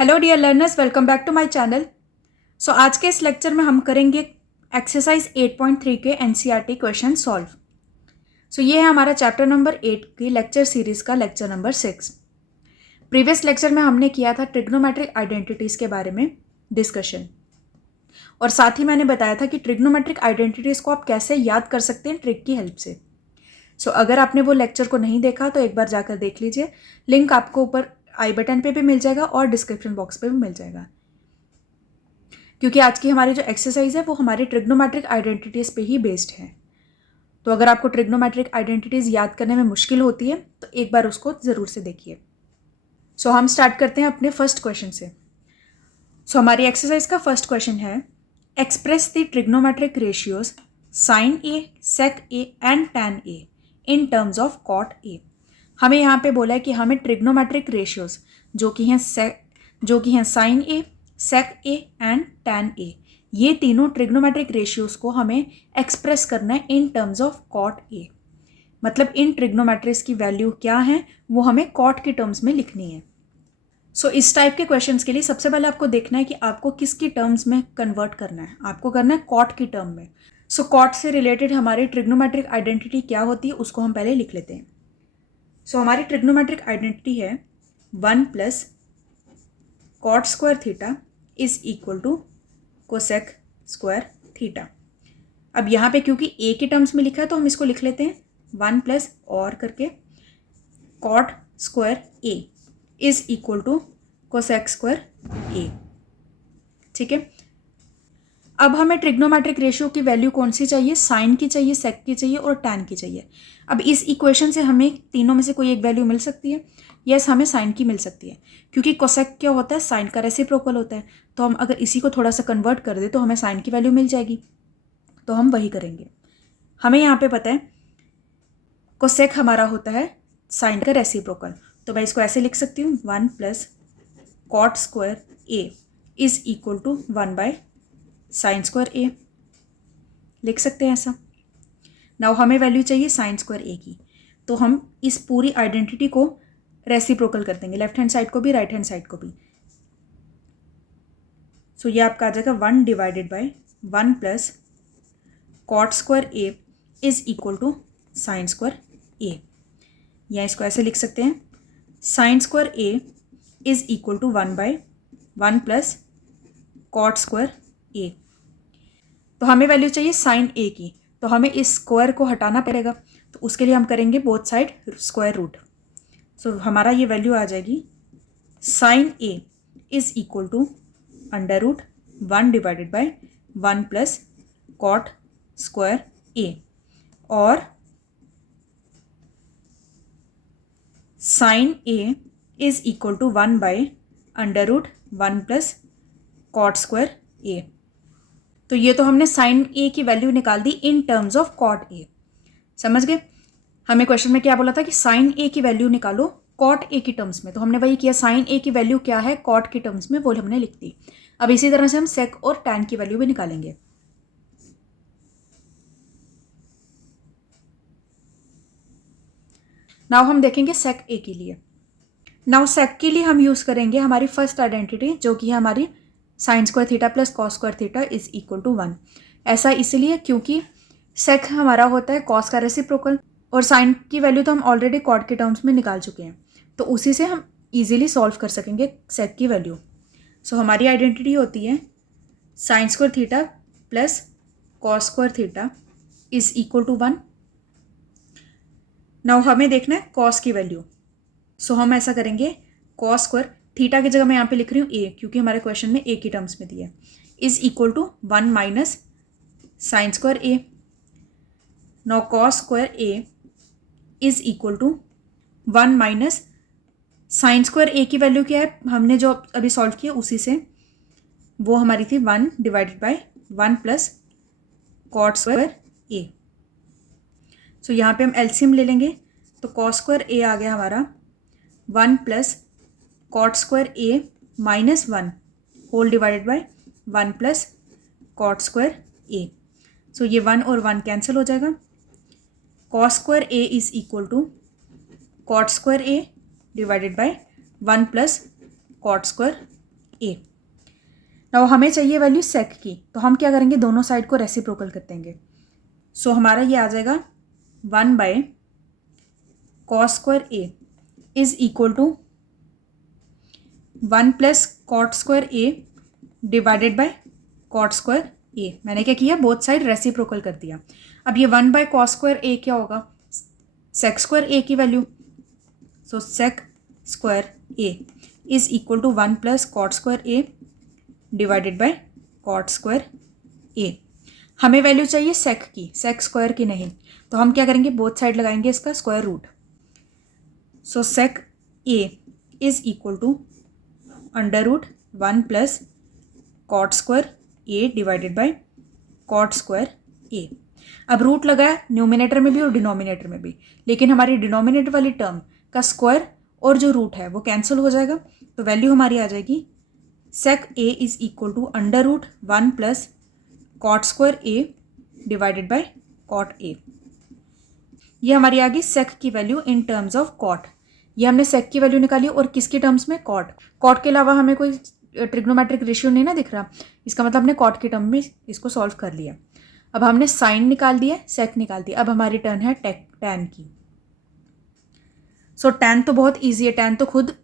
Hello dear learners, welcome back to my channel. So आज के इस लेक्चर में हम करेंगे एक्सरसाइज 8.3 के एनसीईआरटी क्वेश्चन सॉल्व। सो ये है हमारा चैप्टर नंबर 8 की लेक्चर सीरीज का लेक्चर नंबर 6। प्रीवियस लेक्चर में हमने किया था ट्रिग्नोमेट्रिक आइडेंटिटीज़ के बारे में डिस्कशन, और साथ ही मैंने बताया था कि ट्रिग्नोमेट्रिक आइडेंटिटीज़ को आप कैसे याद कर सकते हैं ट्रिक की हेल्प से। सो अगर आपने वो लेक्चर को नहीं देखा तो एक बार जाकर देख लीजिए, लिंक आपको ऊपर आई बटन पे भी मिल जाएगा और डिस्क्रिप्शन बॉक्स पे भी मिल जाएगा, क्योंकि आज की हमारी जो एक्सरसाइज है वो हमारी ट्रिग्नोमेट्रिक आइडेंटिटीज़ पे ही बेस्ड है। तो अगर आपको ट्रिग्नोमेट्रिक आइडेंटिटीज़ याद करने में मुश्किल होती है तो एक बार उसको ज़रूर से देखिए। सो हम स्टार्ट करते हैं अपने फर्स्ट क्वेश्चन से। सो हमारी एक्सरसाइज का फर्स्ट क्वेश्चन है, express the trigonometric ratios sine a, sec a and tan a in terms of cot a. हमें यहाँ पे बोला है कि हमें ट्रिग्नोमेट्रिक रेशियोज जो कि हैं sin a, sec a and tan a, ये तीनों ट्रिग्नोमेट्रिक रेशियोज को हमें एक्सप्रेस करना है इन टर्म्स ऑफ कॉट ए। मतलब इन ट्रिग्नोमेट्रिक्स की वैल्यू क्या है वो हमें कॉट के टर्म्स में लिखनी है। सो इस टाइप के क्वेश्चंस के लिए सबसे पहले आपको देखना है कि आपको किसकी टर्म्स में कन्वर्ट करना है। आपको करना है कॉट की टर्म में। सो कॉट से रिलेटेड हमारी ट्रिग्नोमेट्रिक आइडेंटिटी क्या होती है उसको हम पहले लिख लेते हैं। सो हमारी ट्रिग्नोमेट्रिक आइडेंटिटी है 1 plus cot square theta is equal to cosec square theta. अब यहाँ पे क्योंकि ए के टर्म्स में लिखा है तो हम इसको लिख लेते हैं 1 प्लस और करके cot square A is equal to cosec square a. ठीक है, अब हमें ट्रिग्नोमेट्रिक रेशियो की वैल्यू कौन सी चाहिए? साइन की चाहिए, सेक की चाहिए और टैन की चाहिए। अब इस इक्वेशन से हमें तीनों में से कोई एक वैल्यू मिल सकती है। यस, हमें साइन की मिल सकती है, क्योंकि कोसेक क्या होता है? साइन का रेसिप्रोकल होता है। तो हम अगर इसी को थोड़ा सा कन्वर्ट कर दे तो हमें साइन की वैल्यू मिल जाएगी, तो हम वही करेंगे। हमें यहाँ पे पता है कोसेक हमारा होता है साइन का रेसिप्रोकल, तो मैं इसको ऐसे लिख सकती हूँ 1 plus cot square A is equal to 1 by sign square a, लिख सकते हैं ऐसा। नाउ हमें वैल्यू चाहिए साइन स्क्वायर ए की, तो हम इस पूरी आइडेंटिटी को रेसिप्रोकल कर देंगे, लेफ्ट हैंड साइड को भी राइट हैंड साइड को भी। सो ये आपका आ जाएगा 1 divided by 1 plus cot square A is equal to sign square a, या इसको ऐसे लिख सकते हैं sin square A is equal to 1 by 1 plus cot square ए। तो हमें वैल्यू चाहिए साइन ए की, तो हमें इस स्क्वायर को हटाना पड़ेगा, तो उसके लिए हम करेंगे both side square root. So हमारा ये वैल्यू आ जाएगी sin A is equal to under root 1 divided by 1 plus cot square a, और sin A is equal to 1 by under root 1 plus cot square ए। तो ये तो हमने साइन ए की वैल्यू निकाल दी in terms of cot a. समझ गए? हमें क्वेश्चन में क्या बोला था कि साइन ए की वैल्यू निकालो कॉट ए की टर्म्स में, तो हमने वही किया। साइन ए की वैल्यू क्या है कॉट की टर्म्स में, वो हमने लिख दी। अब इसी तरह से हम सेक और टैन की वैल्यू भी निकालेंगे। नाउ हम देखेंगे सेक ए के लिए। नाउ सेक के लिए हम यूज करेंगे हमारी फर्स्ट आइडेंटिटी, जो कि है हमारी sine square theta plus cos square theta is equal to 1। ऐसा इसलिए क्योंकि सेक हमारा होता है कॉस का रेसिप्रोकल, और साइन की वैल्यू तो हम ऑलरेडी कॉट के टर्म्स में निकाल चुके हैं, तो उसी से हम इजीली सॉल्व कर सकेंगे सेक की वैल्यू। सो हमारी आइडेंटिटी होती है sine square theta plus cos square theta is equal to 1। Now हमें देखना है कॉस की वैल्यू। सो हम ऐसा करेंगे कॉस स्क्वायर थीटा की जगह मैं यहाँ पे लिख रही हूँ ए, क्योंकि हमारे क्वेश्चन में ए की टर्म्स में दिया है, is equal to 1 minus sign square a. Now cos square A is equal to 1 minus sign square ए की वैल्यू क्या है हमने जो अभी सॉल्व किया उसी से, वो हमारी थी 1 divided by 1 plus cot square A. So यहाँ पे हम एलसीएम ले लेंगे, तो कॉस स्क्वायर ए आ गया हमारा 1 plus cot square A minus 1 whole divided by 1 plus cot square A. So ये 1 और 1 कैंसिल हो जाएगा। Cos square A is equal to cot square A divided by 1 plus cot square a. Now हमें चाहिए value सेक की, तो हम क्या करेंगे, दोनों साइड को रेसिप्रोकल कर देंगे। सो हमारा ये आ जाएगा 1/cos² a is equal to 1 + cot² a divided by cot² a. मैंने क्या किया, बोथ साइड रेसिप्रोकल कर दिया। अब ये 1/cos² ए क्या होगा, sec² ए की value. So sec² a is equal to 1 + cot² a divided by cot² a. हमें वैल्यू चाहिए सेक की, सेक स्क्वायर की नहीं, तो हम क्या करेंगे, बोथ साइड लगाएंगे इसका square root. So sec A is equal to √1 + cot² a divided by cot² a. अब रूट लगाया न्यूमिनेटर में भी और डिनोमिनेटर में भी, लेकिन हमारी डिनोमिनेटर वाली टर्म का स्क्वायर और जो रूट है वो कैंसिल हो जाएगा, तो वैल्यू हमारी आ जाएगी sec A is equal to √1 + cot² a divided by cot a. ये हमारी आ गई सेक की value in terms of cot. ये हमने सेक की वैल्यू निकाली और किसके टर्म्स में, कॉट। कॉट के अलावा हमें कोई ट्रिग्नोमेट्रिक रेशियो नहीं ना दिख रहा, इसका मतलब हमने कॉट के टर्म में इसको सॉल्व कर लिया। अब हमने साइन निकाल दिया, सेक निकाल दिया, अब हमारी टर्न है टैन की। सो टैन तो बहुत ईजी है, टैन तो खुद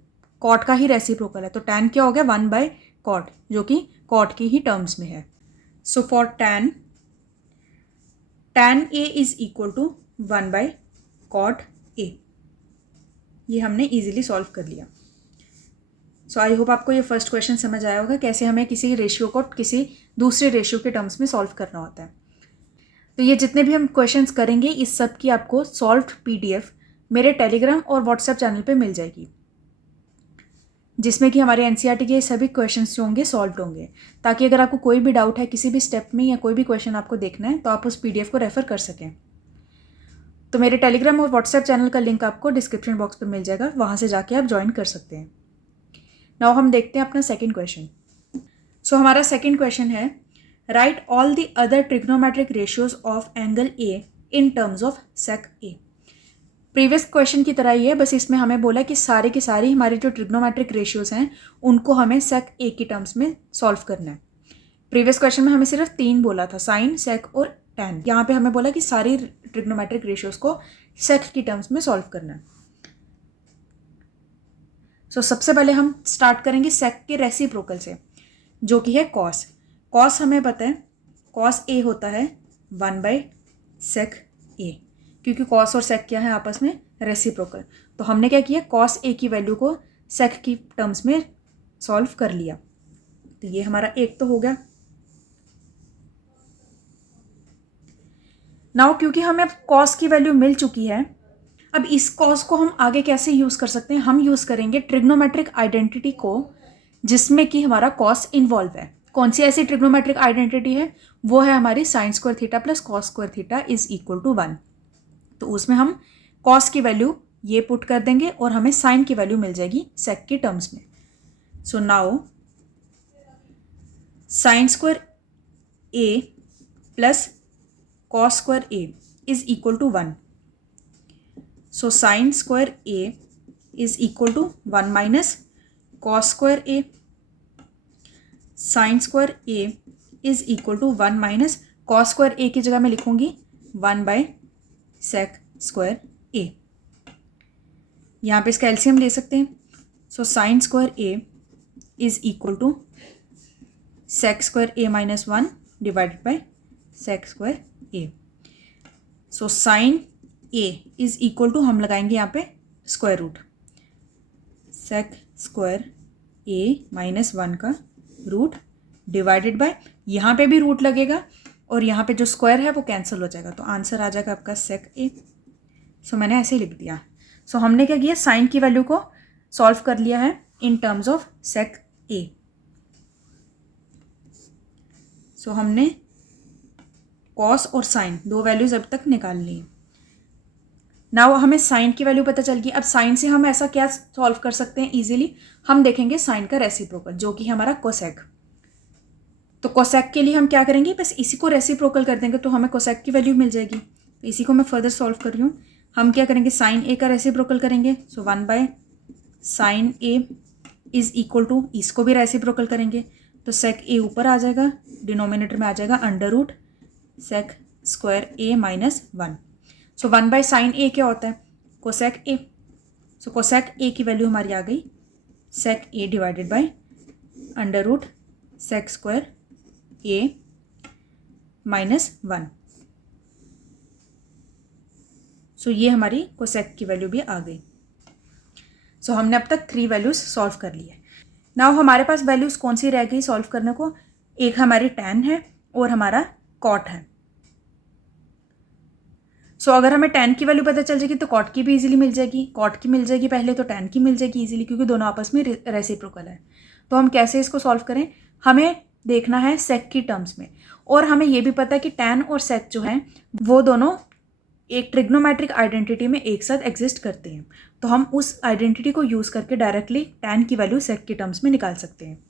कॉट का ही रेसिप्रोकल है, तो टैन क्या हो गया, 1/cot, जो कि कॉट की ही टर्म्स में है। So for tan a is equal to 1/cot a. ये हमने इजीली सॉल्व कर लिया। सो आई होप आपको ये फर्स्ट क्वेश्चन समझ आया होगा, कैसे हमें किसी रेशियो को किसी दूसरे रेशियो के टर्म्स में सॉल्व करना होता है। तो ये जितने भी हम क्वेश्चंस करेंगे, इस सब की आपको सॉल्व्ड पीडीएफ मेरे टेलीग्राम और व्हाट्सएप चैनल पे मिल जाएगी, जिसमें कि हमारे एनसीईआरटी के सभी क्वेश्चंस जो होंगे सॉल्व्ड होंगे, ताकि अगर आपको कोई भी डाउट है किसी भी स्टेप में या कोई भी क्वेश्चन आपको देखना है तो आप उस पीडीएफ को रेफर कर सकें। तो मेरे टेलीग्राम और व्हाट्सएप चैनल का लिंक आपको डिस्क्रिप्शन बॉक्स पर मिल जाएगा, वहाँ से जाके आप ज्वाइन कर सकते हैं। नाउ हम देखते हैं अपना सेकेंड क्वेश्चन। सो हमारा सेकेंड क्वेश्चन है, write all the other trigonometric ratios of angle a in terms of sec a. Previous question की तरह ही है, बस इसमें हमें बोला कि सारी की सारी हमारी जो ट्रिग्नोमेट्रिक रेशियोज हैं उनको हमें सेक ए की टर्म्स में सॉल्व करना है। प्रीवियस क्वेश्चन में हमें सिर्फ 3 बोला था, साइन, सेक और टैन। यहाँ पे हमें बोला कि सारी ट्रिग्नोमेट्रिक रेशियोज को सेक की टर्म्स में सॉल्व करना है। सो सबसे पहले हम स्टार्ट करेंगे सेक के रेसिप्रोकल से, जो कि है कॉस। कॉस हमें पता है, कॉस ए होता है 1/sec ए, क्योंकि कॉस और सेक क्या है आपस में, रेसिप्रोकल। तो हमने क्या किया, कॉस ए की वैल्यू को सेक की टर्म्स में सॉल्व कर लिया। तो ये हमारा एक तो हो गया। नाउ क्योंकि हमें अब कॉस की वैल्यू मिल चुकी है, अब इस कॉस को हम आगे कैसे यूज़ कर सकते हैं, हम यूज़ करेंगे ट्रिग्नोमेट्रिक आइडेंटिटी को जिसमें कि हमारा कॉस इन्वॉल्व है। कौन सी ऐसी ट्रिग्नोमेट्रिक आइडेंटिटी है, वो है हमारी sin² theta + cos² theta is equal to 1। तो उसमें हम कॉस की वैल्यू ये पुट कर देंगे और हमें साइन की वैल्यू मिल जाएगी सेक के टर्म्स में। So now sin² a + cos² a is equal to 1। So sin² a is equal to 1 - cos² a. sin² a is equal to 1 - cos² a की जगह मैं लिखूंगी 1/sec² ए। यहाँ पे इसका एलसीएम ले सकते हैं। So sin² a is equal to sec² a - 1 divided by sec² a. So sin a is equal to, हम लगाएंगे यहाँ पे स्क्वायर रूट, sec² ए - 1 का रूट डिवाइडेड बाय, यहाँ पे भी रूट लगेगा और यहाँ पे जो स्क्वायर है वो कैंसिल हो जाएगा, तो आंसर आ जाएगा आपका sec ए। सो मैंने ऐसे ही लिख दिया। सो हमने क्या किया, साइन की वैल्यू को सॉल्व कर लिया है इन टर्म्स ऑफ sec ए। सो हमने कॉस और साइन दो वैल्यूज अब तक निकाल ली। नाउ हमें साइन की वैल्यू पता चल गई। अब साइन से हम ऐसा क्या सॉल्व कर सकते हैं इजीली, हम देखेंगे साइन का रेसिप्रोकल, जो कि हमारा कोसेक। तो कोसेक के लिए हम क्या करेंगे, बस इसी को रेसिप्रोकल कर देंगे तो हमें कोसेक की वैल्यू मिल जाएगी। तो इसी को मैं फर्दर सॉल्व कर रही हूँ। हम क्या करेंगे, साइन ए का रेसिप्रोकल करेंगे। So 1/sin A is equal to, इसको भी रेसिप्रोकल करेंगे तो सेक ए ऊपर आ जाएगा, डिनोमिनेटर में आ जाएगा under root sec square A minus 1। So 1 by sign a क्या होता है? कोसेक ए। सो कोसेक ए की वैल्यू हमारी आ गई sec A divided by under root sec square A minus 1। So ये हमारी कोसेक की वैल्यू भी आ गई। सो हमने अब तक 3 वैल्यूज सॉल्व कर ली है। नाउ हमारे पास वैल्यूज कौन सी रह गई सॉल्व करने को? एक हमारी tan है और हमारा cot है। सो अगर हमें tan की वैल्यू पता चल जाएगी तो cot की भी इजीली मिल जाएगी, cot की मिल जाएगी पहले तो tan की मिल जाएगी इजीली, क्योंकि दोनों आपस में रेसिप्रोकल है। तो हम कैसे इसको सॉल्व करें? हमें देखना है sec की टर्म्स में, और हमें ये भी पता है कि tan और sec जो है वो दोनों एक ट्रिग्नोमेट्रिक आइडेंटिटी में एक साथ एग्जिस्ट करते हैं। तो हम उस आइडेंटिटी को यूज़ करके डायरेक्टली tan की वैल्यू sec की टर्म्स में निकाल सकते हैं।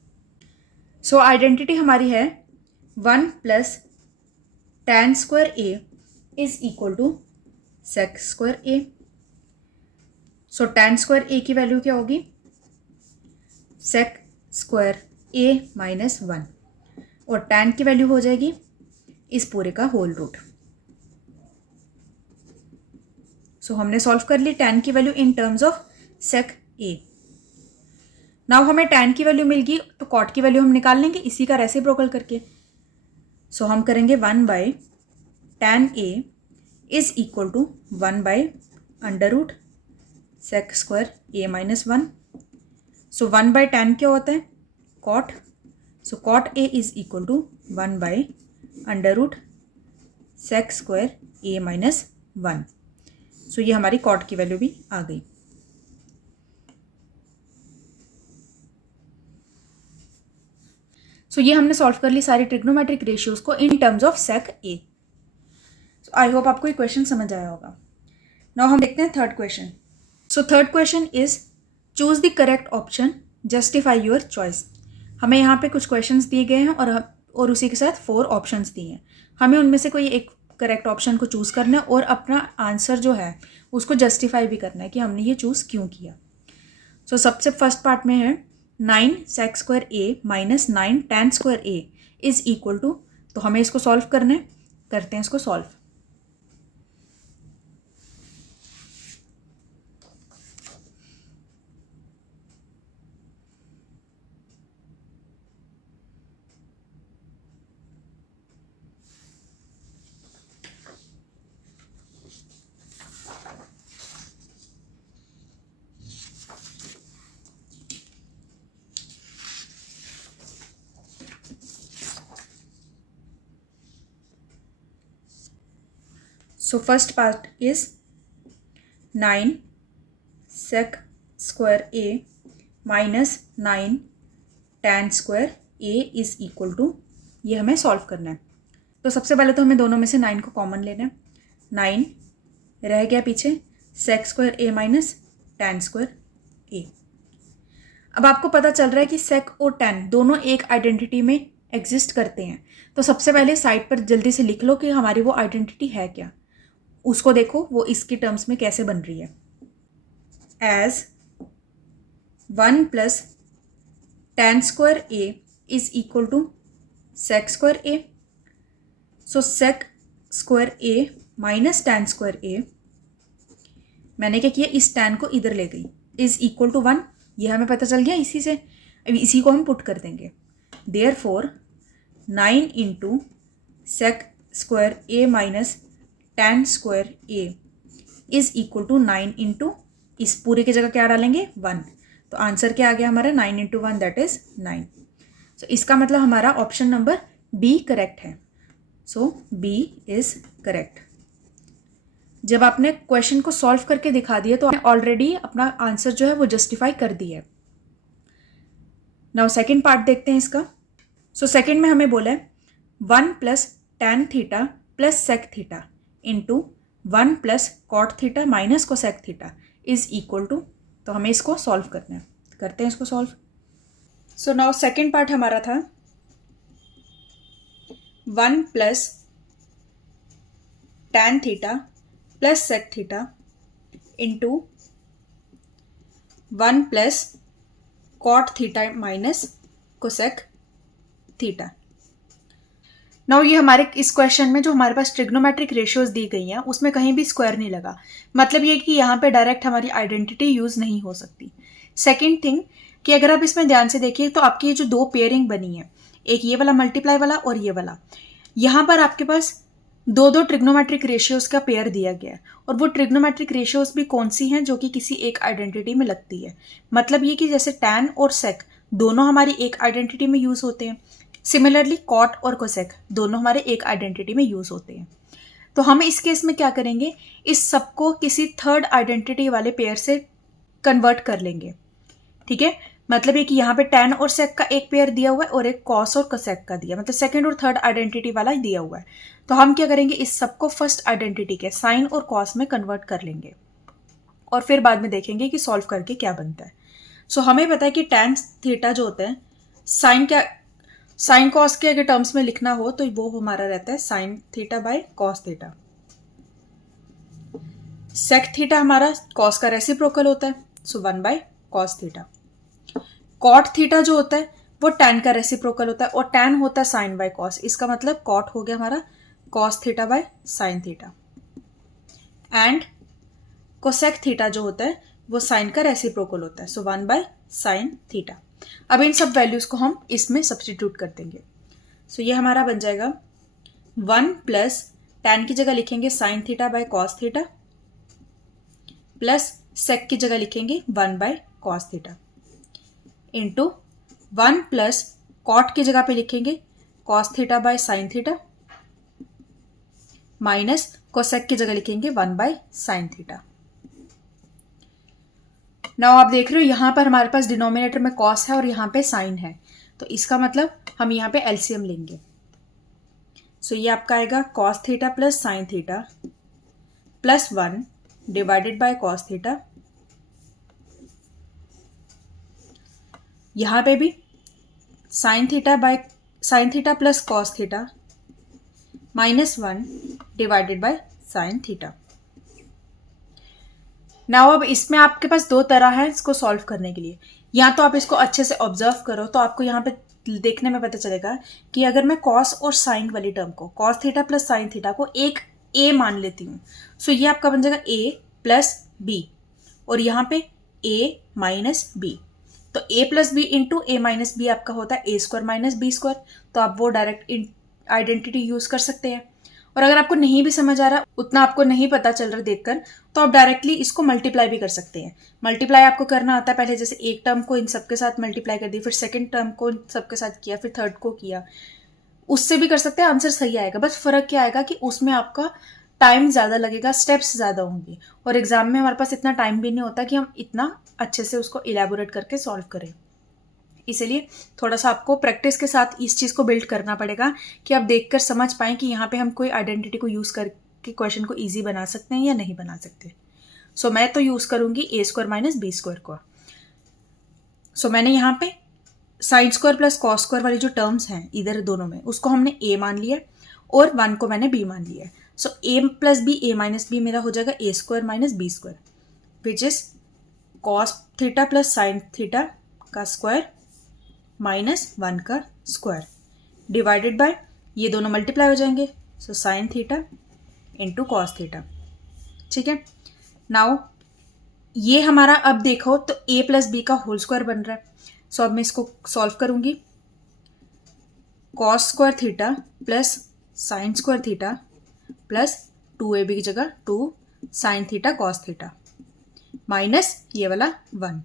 सो आइडेंटिटी हमारी है 1 plus tan square A is equal to sec square A. So tan square ए की वैल्यू क्या होगी? sec स्क्वायर ए माइनस 1, और tan की वैल्यू हो जाएगी इस पूरे का होल रूट। सो हमने सॉल्व कर ली tan की value in terms of sec a। Now हमें tan की वैल्यू मिल गई तो cot की वैल्यू हम निकाल लेंगे इसी का रेसिप्रोकल करके। सो हम करेंगे 1 by tan a is equal to 1 by under root sec square a minus 1। So 1 by tan क्या होता है? cot। So cot a is equal to 1 by under root sec square a minus 1। So ये हमारी cot की value भी आ गई। सो ये हमने सॉल्व कर ली सारी ट्रिग्नोमेट्रिक रेशियोज को इन terms of sec a। So I hope आपको ये क्वेश्चन समझ आया होगा। नाउ हम देखते हैं third question. So third question is choose the correct option, justify your choice. हमें यहाँ पे कुछ क्वेश्चंस दिए गए हैं और उसी के साथ 4 ऑप्शंस दिए हैं। हमें उनमें से कोई एक करेक्ट ऑप्शन को चूज़ करना है और अपना आंसर जो है उसको जस्टिफाई भी करना है कि हमने ये चूज़ क्यों किया। सो सबसे फर्स्ट पार्ट में है 9 sec square A minus 9 tan square A is equal to, तो हमें इसको सॉल्व करना है, करते हैं इसको solve. So first part is 9 sec square a minus 9 tan square a is equal to, ये हमें सॉल्व करना है। तो सबसे पहले तो हमें दोनों में से 9 को कॉमन लेना है। 9 रह गया पीछे sec square a minus tan square a। अब आपको पता चल रहा है कि sec और tan दोनों एक आइडेंटिटी में एग्जिस्ट करते हैं। तो सबसे पहले साइड पर जल्दी से लिख लो कि हमारी वो आइडेंटिटी है क्या, उसको देखो वो इसकी टर्म्स में कैसे बन रही है। As 1 plus tan square a is equal to sec square a। So sec square a minus tan square a, मैंने क्या किया, इस tan को इधर ले गई, इज इक्वल टू 1। ये हमें पता चल गया इसी से, अभी इसी को हम पुट कर देंगे। Therefore 9 into sec square a minus tan square a is equal to 9 into, इस पूरे की जगह क्या डालेंगे 1, तो आंसर क्या आ गया हमारा 9 इंटू 1 दैट इज 9। सो इसका मतलब हमारा ऑप्शन नंबर बी करेक्ट है। सो बी इज करेक्ट। जब आपने क्वेश्चन को सॉल्व करके दिखा दिया तो आपने ऑलरेडी अपना आंसर जो है वो जस्टिफाई कर दिया है। नाउ सेकेंड पार्ट देखते हैं इसका। सो सेकेंड में हमें बोला है 1 plus tan theta plus sec theta into 1 plus cot theta minus cosec theta is equal to, तो हमें इसको सॉल्व करना है, करते हैं इसको solve. So now second part हमारा था 1 plus tan theta plus sec theta into 1 plus cot theta minus cosec theta. Now ये हमारे इस क्वेश्चन में जो हमारे पास ट्रिग्नोमेट्रिक रेशियोज दी गई हैं उसमें कहीं भी स्क्वायर नहीं लगा, मतलब ये कि यहाँ पे डायरेक्ट हमारी आइडेंटिटी यूज नहीं हो सकती। सेकेंड थिंग कि अगर आप इसमें ध्यान से देखिए तो आपकी ये जो दो पेयरिंग बनी है, एक ये वाला मल्टीप्लाई वाला और ये वाला, यहाँ पर आपके पास दो दो ट्रिग्नोमेट्रिक रेशियोज का पेयर दिया गया है और वो ट्रिग्नोमेट्रिक रेशियोज भी कौन सी हैं जो कि किसी एक आइडेंटिटी में लगती है। मतलब ये कि जैसे टैन और सेक दोनों हमारी एक आइडेंटिटी में यूज होते हैं, सिमिलरली कॉट और कोसेक दोनों हमारे एक आइडेंटिटी में यूज होते हैं। तो हम इस केस में क्या करेंगे, इस सबको किसी थर्ड आइडेंटिटी वाले पेयर से कन्वर्ट कर लेंगे। ठीक है, मतलब ये कि यहाँ पे टैन और सेक का एक पेयर दिया हुआ है और एक कॉस और कोसेक का दिया, मतलब सेकंड और थर्ड आइडेंटिटी वाला दिया हुआ है। तो हम क्या करेंगे, इस सबको फर्स्ट आइडेंटिटी के साइन और कॉस में कन्वर्ट कर लेंगे और फिर बाद में देखेंगे कि सॉल्व करके क्या बनता है। सो हमें पता है कि टैन थीटा जो होता है, साइन कॉस के अगर टर्म्स में लिखना हो तो वो हमारा रहता है sine theta by cos theta. Sec theta हमारा कॉस का रेसिप्रोकल होता है, so 1 by cos theta. Cot theta जो होता है वो टैन का रेसिप्रोकल होता है और टैन होता है साइन बाय कॉस, इसका मतलब कॉट हो गया हमारा cos theta by sine theta. And cosec theta जो होता है वो साइन का रेसिप्रोकल होता है, सो 1 बाय साइन थीटा। अब इन सब वैल्यूज को हम इसमें सब्स्टिट्यूट कर देंगे। सो ये हमारा बन जाएगा 1 प्लस टैन की जगह लिखेंगे sine theta by cos theta plus sec की जगह लिखेंगे 1 by cos theta into 1 plus cot की जगह पे लिखेंगे cos theta by sine theta minus cosec की जगह लिखेंगे 1 बाय साइन थीटा। नाउ आप देख रहे हो यहां पर हमारे पास डिनोमिनेटर में कॉस है और यहां पे साइन है, तो इसका मतलब हम यहां पे एलसीएम लेंगे। सो ये आपका आएगा cos theta plus sin theta plus 1 divided by cos theta, यहां पे भी sign theta plus cos theta minus 1 divided by sine theta. Now अब इसमें आपके पास दो तरह है इसको सॉल्व करने के लिए। या तो आप इसको अच्छे से ऑब्जर्व करो तो आपको यहाँ पे देखने में पता चलेगा कि अगर मैं कॉस और साइन वाली टर्म को, cos theta plus sin theta को एक ए मान लेती हूँ, सो ये आपका बन जाएगा ए प्लस बी और यहाँ पे ए माइनस बी। तो ए plus B into A minus B आपका होता है A square minus B square, तो आप वो डायरेक्ट आइडेंटिटी यूज कर सकते हैं। और अगर आपको नहीं भी समझ आ रहा, उतना आपको नहीं पता चल रहा देखकर, तो आप डायरेक्टली इसको मल्टीप्लाई भी कर सकते हैं। मल्टीप्लाई आपको करना आता है, पहले जैसे एक टर्म को इन सबके साथ मल्टीप्लाई कर दी, फिर सेकंड टर्म को इन सबके साथ किया, फिर थर्ड को किया, उससे भी कर सकते हैं, आंसर सही आएगा। बस फर्क क्या आएगा कि उसमें आपका टाइम ज़्यादा लगेगा, स्टेप्स ज़्यादा होंगी, और एग्जाम में हमारे पास इतना टाइम भी नहीं होता कि हम इतना अच्छे से उसको इलेबोरेट करके सॉल्व करें। इसलिए थोड़ा सा आपको प्रैक्टिस के साथ इस चीज़ को बिल्ड करना पड़ेगा कि आप देखकर समझ पाएं कि यहाँ पे हम कोई आइडेंटिटी को यूज़ करके क्वेश्चन को ईजी बना सकते हैं या नहीं बना सकते। सो मैं तो यूज़ करूँगी ए स्क्वायर माइनस बी स्क्वायर को। सो मैंने यहाँ पे sine square plus cos square वाली जो टर्म्स हैं इधर दोनों में, उसको हमने ए मान लिया और 1 को मैंने बी मान लिया। So a plus b, a minus b मेरा हो जाएगा a square minus B square, which is cos theta plus sin theta का स्क्वायर माइनस 1 का स्क्वायर डिवाइडेड बाय, ये दोनों मल्टीप्लाई हो जाएंगे, सो sine theta into cos theta. ठीक है, नाउ ये हमारा अब देखो तो ए प्लस बी का होल स्क्वायर बन रहा है। सो अब मैं इसको सॉल्व करूंगी, cos square theta plus sin square theta plus 2ab की जगह 2 sign theta cos theta minus ये वाला 1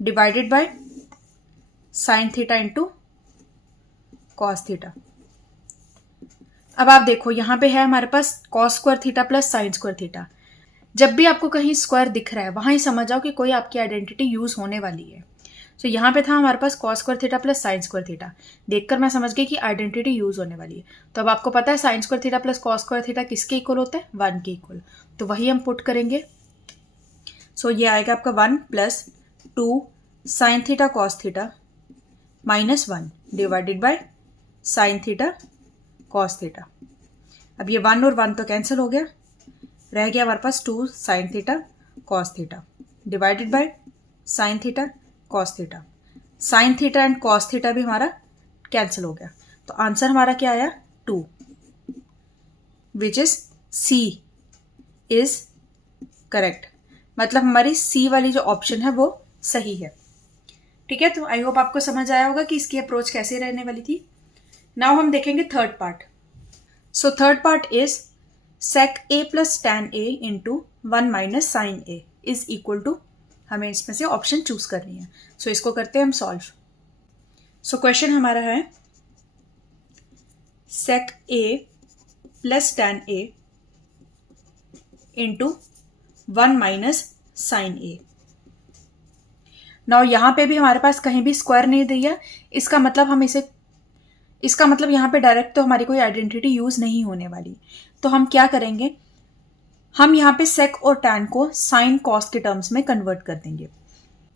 divided by sine theta into cos theta. अब आप देखो यहां पे है हमारे पास cos square theta plus sin square theta. जब भी आपको कहीं स्क्वायर दिख रहा है वहां ही समझ जाओ कि कोई आपकी आइडेंटिटी यूज होने वाली है। तो यहाँ पे था हमारे पास cos square theta plus sin square theta, देखकर मैं समझ गई कि आइडेंटिटी यूज होने वाली है। तो अब आपको पता है sine square theta plus cos square theta किसके इक्वल होता है, 1 के इक्वल, तो वही हम पुट करेंगे। सो ये आएगा आपका 1 plus 2 sign theta cos theta minus 1 divided by sine theta cos theta. अब ये 1 और 1 तो कैंसिल हो गया, रह गया हमारे पास 2 sign theta cos theta divided by sine theta cos theta, sine theta and cos theta भी हमारा कैंसिल हो गया। तो आंसर हमारा क्या आया 2, which is C is correct. मतलब हमारी सी वाली जो ऑप्शन है वो सही है। ठीक है, तो आई होप आपको समझ आया होगा कि इसकी अप्रोच कैसे रहने वाली थी। नाउ हम देखेंगे third part. So third part is sec a plus tan a into 1 minus sine a is equal to, हमें इसमें से ऑप्शन चूज करनी है। सो इसको करते हैं हम सॉल्व। सो क्वेश्चन हमारा है sec a plus tan a into 1 minus sine a। Now यहां पे भी हमारे पास कहीं भी स्क्वायर नहीं दिया, इसका मतलब यहाँ पे डायरेक्ट तो हमारी कोई आइडेंटिटी यूज नहीं होने वाली। तो हम क्या करेंगे, हम यहाँ पे सेक और टैन को साइन कॉस के टर्म्स में कन्वर्ट कर देंगे।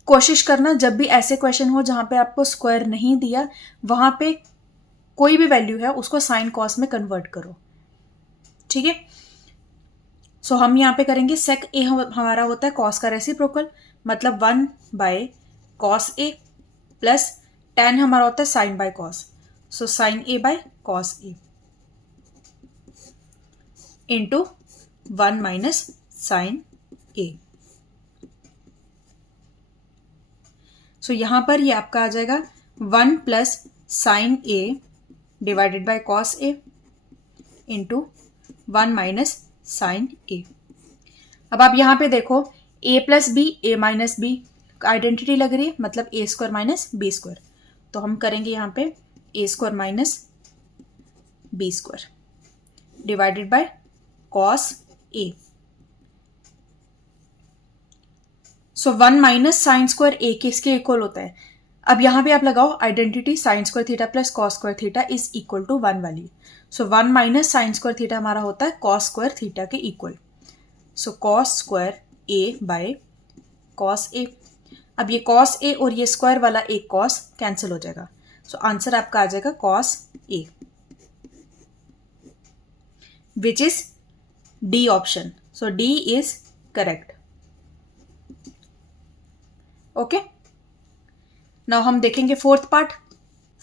कोशिश करना जब भी ऐसे क्वेश्चन हो जहां पे आपको स्क्वायर नहीं दिया, वहां पे कोई भी वैल्यू है उसको साइन कॉस में कन्वर्ट करो। ठीक है, सो हम यहाँ पे करेंगे सेक ए हमारा होता है कॉस का रेसिप्रोकल, मतलब 1 by cos A, plus tan हमारा होता है sign by cos, so sign A by cos a into 1 minus sign A. So यहां पर ये आपका आ जाएगा 1 plus sign A divided by cos a into 1 minus sign a. अब आप यहां पे देखो a plus b, a minus b identity लग रही है, मतलब a square minus B square. तो हम करेंगे यहां पे a square minus B square divided by cos A. So 1 minus sign square ए किसके इक्वल होता है। अब यहां पे आप लगाओ identity sin square theta plus cos square theta is equal to 1 वाली। So 1 minus sign square theta हमारा होता है कॉस स्क्वायर थीटा के equal, so cos square A by cos ए। अब ये कॉस ए और ये स्क्वायर वाला एक कॉस कैंसिल हो जाएगा, सो आंसर आपका आ जाएगा cos A, which is D option. So D is correct. Okay, now हम देखेंगे फोर्थ पार्ट।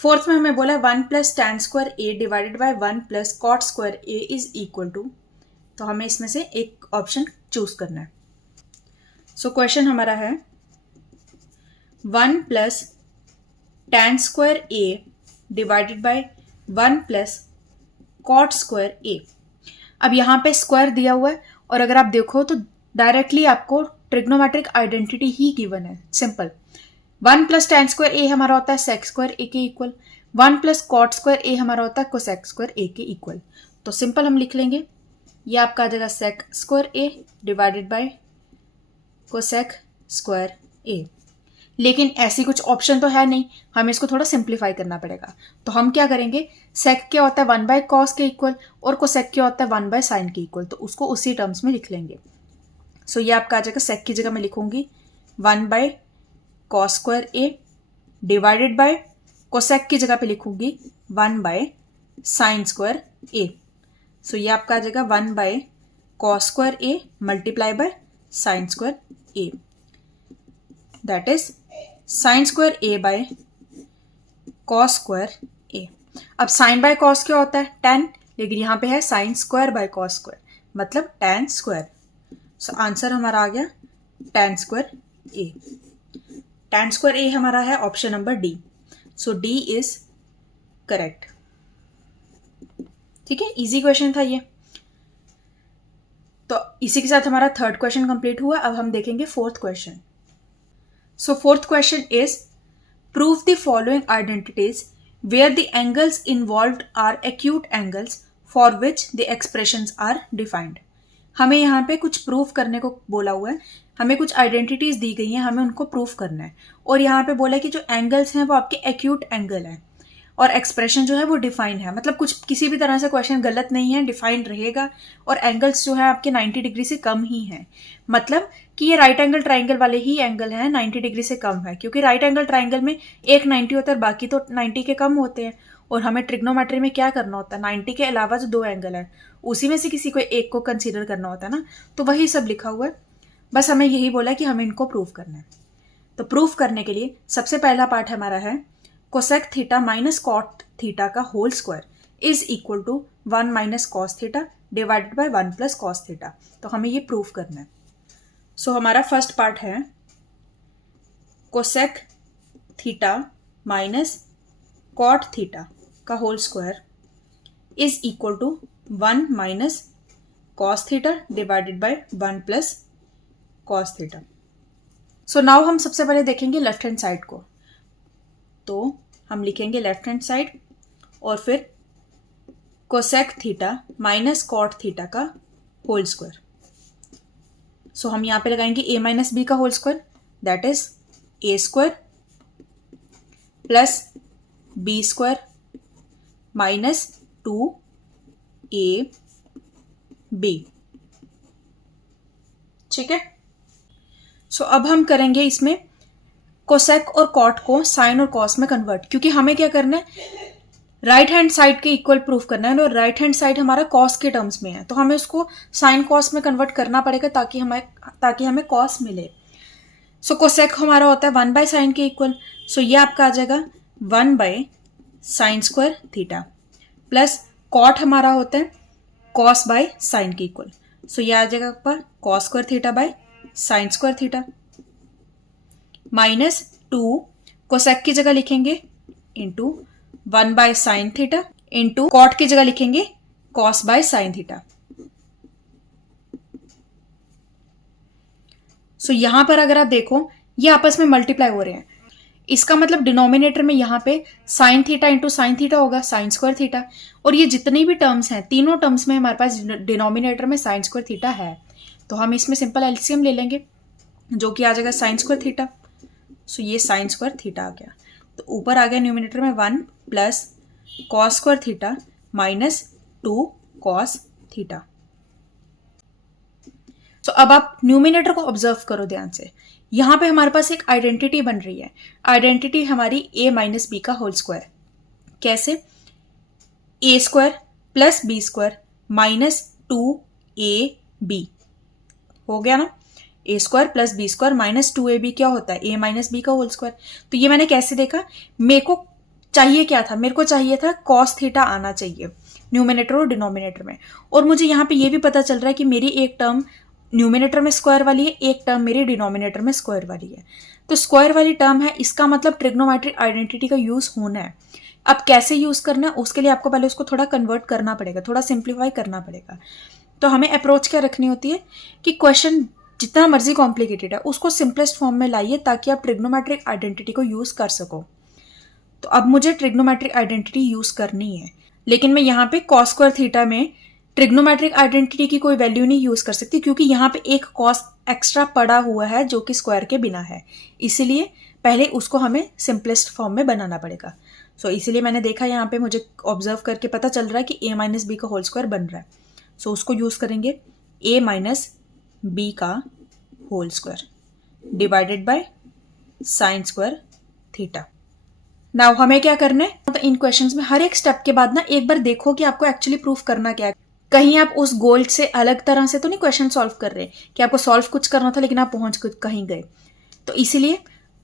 फोर्थ में हमें बोला 1 plus tan square A divided by 1 plus cot square A is equal to, तो हमें इसमें से एक ऑप्शन चूज करना है। सो क्वेश्चन हमारा है 1 plus tan square A divided by 1 plus cot square A. अब यहाँ पे स्क्वायर दिया हुआ है और अगर आप देखो तो डायरेक्टली आपको ट्रिग्नोमेट्रिक आइडेंटिटी ही गिवन है, सिंपल। 1 प्लस टैन स्क्वायर ए हमारा होता है सेक स्क्वायर ए के इक्वल, 1 प्लस कॉट स्क्वायर ए हमारा होता है कोसेक स्क्वायर ए के इक्वल। तो सिंपल हम लिख लेंगे, ये आपका आ जाएगा sec square A divided by cosec square A. लेकिन ऐसी कुछ ऑप्शन तो है नहीं, हमें इसको थोड़ा सिंप्लीफाई करना पड़ेगा। तो हम क्या करेंगे, सेक क्या होता है 1 बाय कॉस के इक्वल और कोसेक क्या होता है 1 बाय साइन के इक्वल, तो उसको उसी टर्म्स में लिख लेंगे। सो ये आपका आ जाएगा सेक की जगह मैं लिखूंगी 1 by cos square A divided by cosec की जगह पे लिखूंगी 1 by sign square A. So ये आपका आ जाएगा 1 by cos square A multiply by sign square A, that is sine square A by cos square A. अब साइन बाय कॉस क्या होता है tan, लेकिन यहां पे है sine square by cos square, मतलब tan स्क्वायर। सो आंसर हमारा आ गया tan स्क्वायर ए। tan स्क्वायर ए हमारा है option number D, so D is correct. ठीक है, इजी क्वेश्चन था ये। तो इसी के साथ हमारा थर्ड क्वेश्चन कंप्लीट हुआ। अब हम देखेंगे fourth question. So fourth question is prove the following identities where the angles involved are acute angles for which the expressions are defined. हमें यहाँ पे कुछ प्रूफ करने को बोला हुआ है, हमें कुछ आइडेंटिटीज दी गई हैं, हमें उनको प्रूफ करना है। और यहाँ पे बोला है कि जो एंगल्स हैं वो आपके एक्यूट एंगल हैं और एक्सप्रेशन जो है वो डिफाइन है। मतलब कुछ किसी भी तरह से क्वेश्चन गलत नहीं है, डिफाइंड रहेगा और एंगल्स जो है आपके 90 डिग्री से कम ही हैं। मतलब कि ये राइट एंगल ट्राइंगल वाले ही एंगल हैं, 90 डिग्री से कम है, क्योंकि राइट एंगल ट्राइंगल में एक 90 होता है और बाकी तो 90 के कम होते हैं। और हमें ट्रिग्नोमेट्री में क्या करना होता है, 90 के अलावा जो 2 एंगल है उसी में से किसी को एक को कंसीडर करना होता है ना, तो वही सब लिखा हुआ है। बस हमें यही बोला कि हमें इनको प्रूव करना है। तो प्रूफ करने के लिए सबसे पहला पार्ट हमारा है cosec theta minus cot theta का whole square is equal to 1 minus cos theta divided by 1 plus cos theta. तो हमें ये प्रूफ करना है। सो हमारा फर्स्ट पार्ट है cosec theta minus cot theta का whole square is equal to 1 minus cos theta divided by 1 plus cos theta. So now हम सबसे पहले देखेंगे लेफ्ट हैंड साइड को। तो हम लिखेंगे लेफ्ट हैंड साइड और फिर cosec theta minus cot theta का होल स्क्वायर। सो हम यहां पे लगाएंगे a माइनस बी का whole square, that is a square plus B square minus 2ab। ठीक है। सो अब हम करेंगे इसमें कोसेक और कॉट को साइन और कॉस में कन्वर्ट, क्योंकि हमें क्या करना है, राइट हैंड साइड के इक्वल प्रूफ करना है और राइट हैंड साइड हमारा कॉस के टर्म्स में है, तो हमें उसको साइन कॉस में कन्वर्ट करना पड़ेगा ताकि हमें कॉस मिले। सो कोसेक हमारा होता है 1 बाय साइन के इक्वल। सो ये आपका आ जाएगा 1 by sign square theta plus cot हमारा होता है कॉस बाय साइन के इक्वल। सो ये आ जाएगा आपका cos square theta by sign square theta minus 2 cosec की जगह लिखेंगे into 1 by sine theta into cot की जगह लिखेंगे cos by sine theta. So यहां पर अगर आप देखो ये आपस में मल्टीप्लाई हो रहे हैं, इसका मतलब डिनोमिनेटर में यहां पे sign theta into sine theta होगा साइन स्क्वायर थीटा, और ये जितनी भी टर्म्स हैं तीनों टर्म्स में हमारे पास डिनोमिनेटर में साइन स्क्वायर थीटा है। तो हम इसमें सिंपल एलसीएम ले लेंगे जो कि आ जाएगा साइन स्क्वायर थीटा। सो ये साइन स्क्वायर थीटा आ गया, तो ऊपर आ गया न्यूमिनेटर में 1 plus cos square theta minus 2 cos theta. So अब आप न्यूमिनेटर को ऑब्जर्व करो ध्यान से। यहां पे हमारे पास एक आइडेंटिटी बन रही है, आइडेंटिटी हमारी a माइनस बी का होल स्क्वायर। कैसे? a square plus B square minus 2ab हो गया ना। a square plus B square minus 2ab क्या होता है? a माइनस बी का होल स्क्वायर। तो ये मैंने कैसे देखा, मेरे को चाहिए क्या था, मेरे को चाहिए था कॉस थीटा आना चाहिए न्यूमिनेटर और डिनोमिनेटर में, और मुझे यहाँ पे ये भी पता चल रहा है कि मेरी एक टर्म न्यूमिनेटर में स्क्वायर वाली है, एक टर्म मेरी डिनोमिनेटर में स्क्वायर वाली है। तो स्क्वायर वाली टर्म है, इसका मतलब ट्रिग्नोमेट्रिक आइडेंटिटी का यूज होना है। अब कैसे यूज करना है उसके लिए आपको पहले उसको थोड़ा कन्वर्ट करना पड़ेगा, थोड़ा सिंप्लीफाई करना पड़ेगा। तो हमें अप्रोच क्या रखनी होती है कि क्वेश्चन जितना मर्जी कॉम्प्लिकेटेड है उसको सिंपलेस्ट फॉर्म में लाइए ताकि आप ट्रिग्नोमेट्रिक आइडेंटिटी को यूज कर सको। तो अब मुझे ट्रिग्नोमेट्रिक आइडेंटिटी यूज करनी है, लेकिन मैं यहाँ पे कॉस स्क्वायर थीटा में ट्रिग्नोमेट्रिक आइडेंटिटी की कोई वैल्यू नहीं यूज कर सकती, क्योंकि यहाँ पे एक कॉस एक्स्ट्रा पड़ा हुआ है जो कि स्क्वायर के बिना है, इसीलिए पहले उसको हमें सिंपलेस्ट फॉर्म में बनाना पड़ेगा। सो इसीलिए मैंने देखा यहाँ पे मुझे ऑब्जर्व करके पता चल रहा है कि a माइनस बी का होल स्क्वायर बन रहा है। सो उसको यूज करेंगे a माइनस बी का whole square divided by sign square theta. Now हमें क्या करना है, तो इन क्वेश्चंस में हर एक स्टेप के बाद ना एक बार देखो कि आपको एक्चुअली प्रूफ करना क्या है। कहीं आप उस गोल से अलग तरह से तो नहीं क्वेश्चन सॉल्व कर रहे कि आपको सॉल्व कुछ करना था लेकिन आप पहुंच कहीं गए। तो इसीलिए